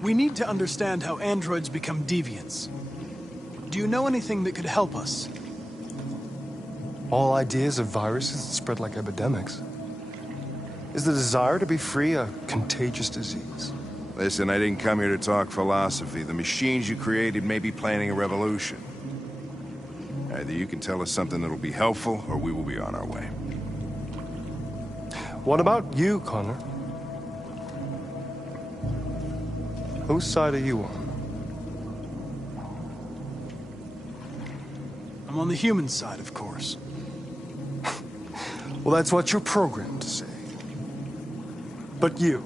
We need to understand how androids become deviants. Do you know anything that could help us? All ideas of viruses that spread like epidemics. Is the desire to be free a contagious disease? Listen, I didn't come here to talk philosophy. The machines you created may be planning a revolution. Either you can tell us something that'll be helpful, or we will be on our way. What about you, Connor? Whose side are you on? I'm on the human side, of course. Well, that's what you're programmed to say. But you...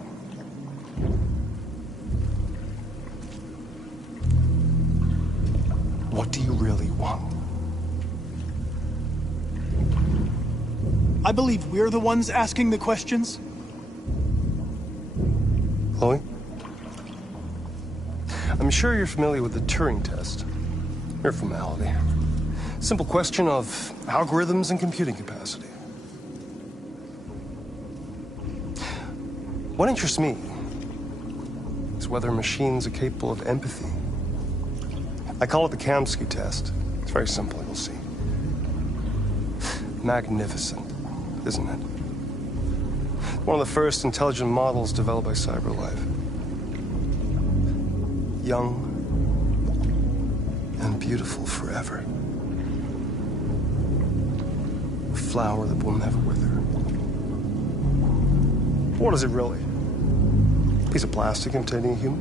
what do you really want? I believe we're the ones asking the questions. Chloe? I'm sure you're familiar with the Turing test. Mere formality. Simple question of algorithms and computing capacity. What interests me is whether machines are capable of empathy. I call it the Kamsky test. It's very simple, you'll see. Magnificent, isn't it? One of the first intelligent models developed by CyberLife. Young and beautiful forever. A flower that will never wither. What is it really? A piece of plastic imitating a human?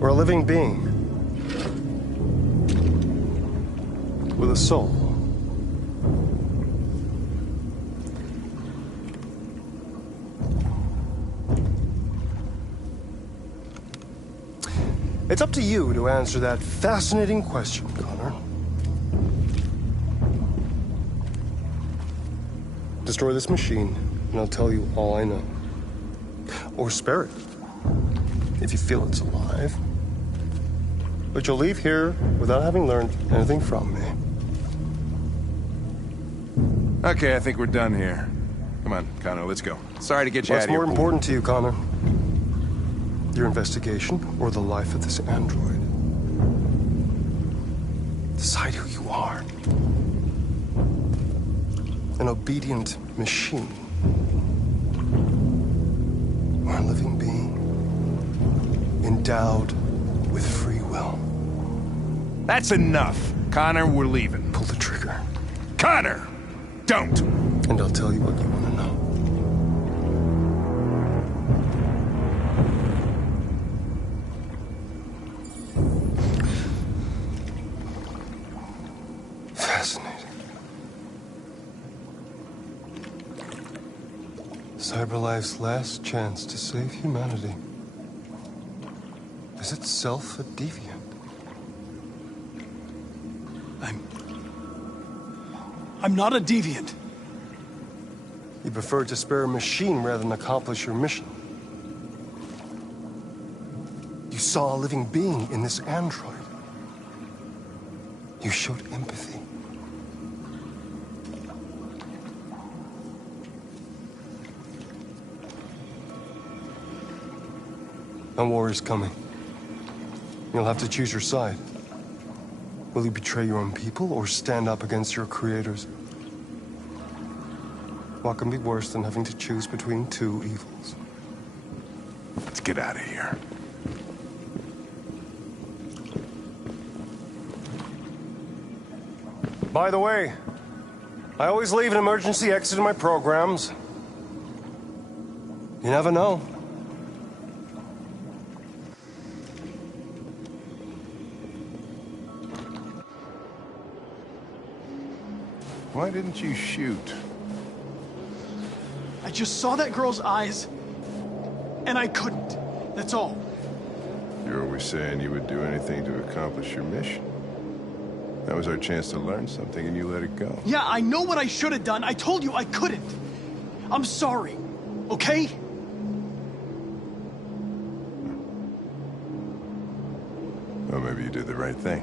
Or a living being with a soul? It's up to you to answer that fascinating question, Connor. Destroy this machine, and I'll tell you all I know. Or spare it, if you feel it's alive. But you'll leave here without having learned anything from me. Okay, I think we're done here. Come on, Connor, let's go. Sorry to get you out of here. What's more important to you, Connor? Your investigation or the life of this android? Decide who you are. An obedient machine. Or a living being endowed with free will. That's enough. Connor, we're leaving. Pull the trigger. Connor! Don't! And I'll tell you what you want to know. CyberLife's last chance to save humanity is itself a deviant. I'm not a deviant. You preferred to spare a machine rather than accomplish your mission. You saw a living being in this android. You showed empathy. A war is coming. You'll have to choose your side. Will you betray your own people or stand up against your creators? What can be worse than having to choose between two evils? Let's get out of here. By the way, I always leave an emergency exit in my programs. You never know. Why didn't you shoot? I just saw that girl's eyes, and I couldn't. That's all. You're always saying you would do anything to accomplish your mission. That was our chance to learn something, and you let it go. Yeah, I know what I should have done. I told you I couldn't. I'm sorry, okay? Well, maybe you did the right thing.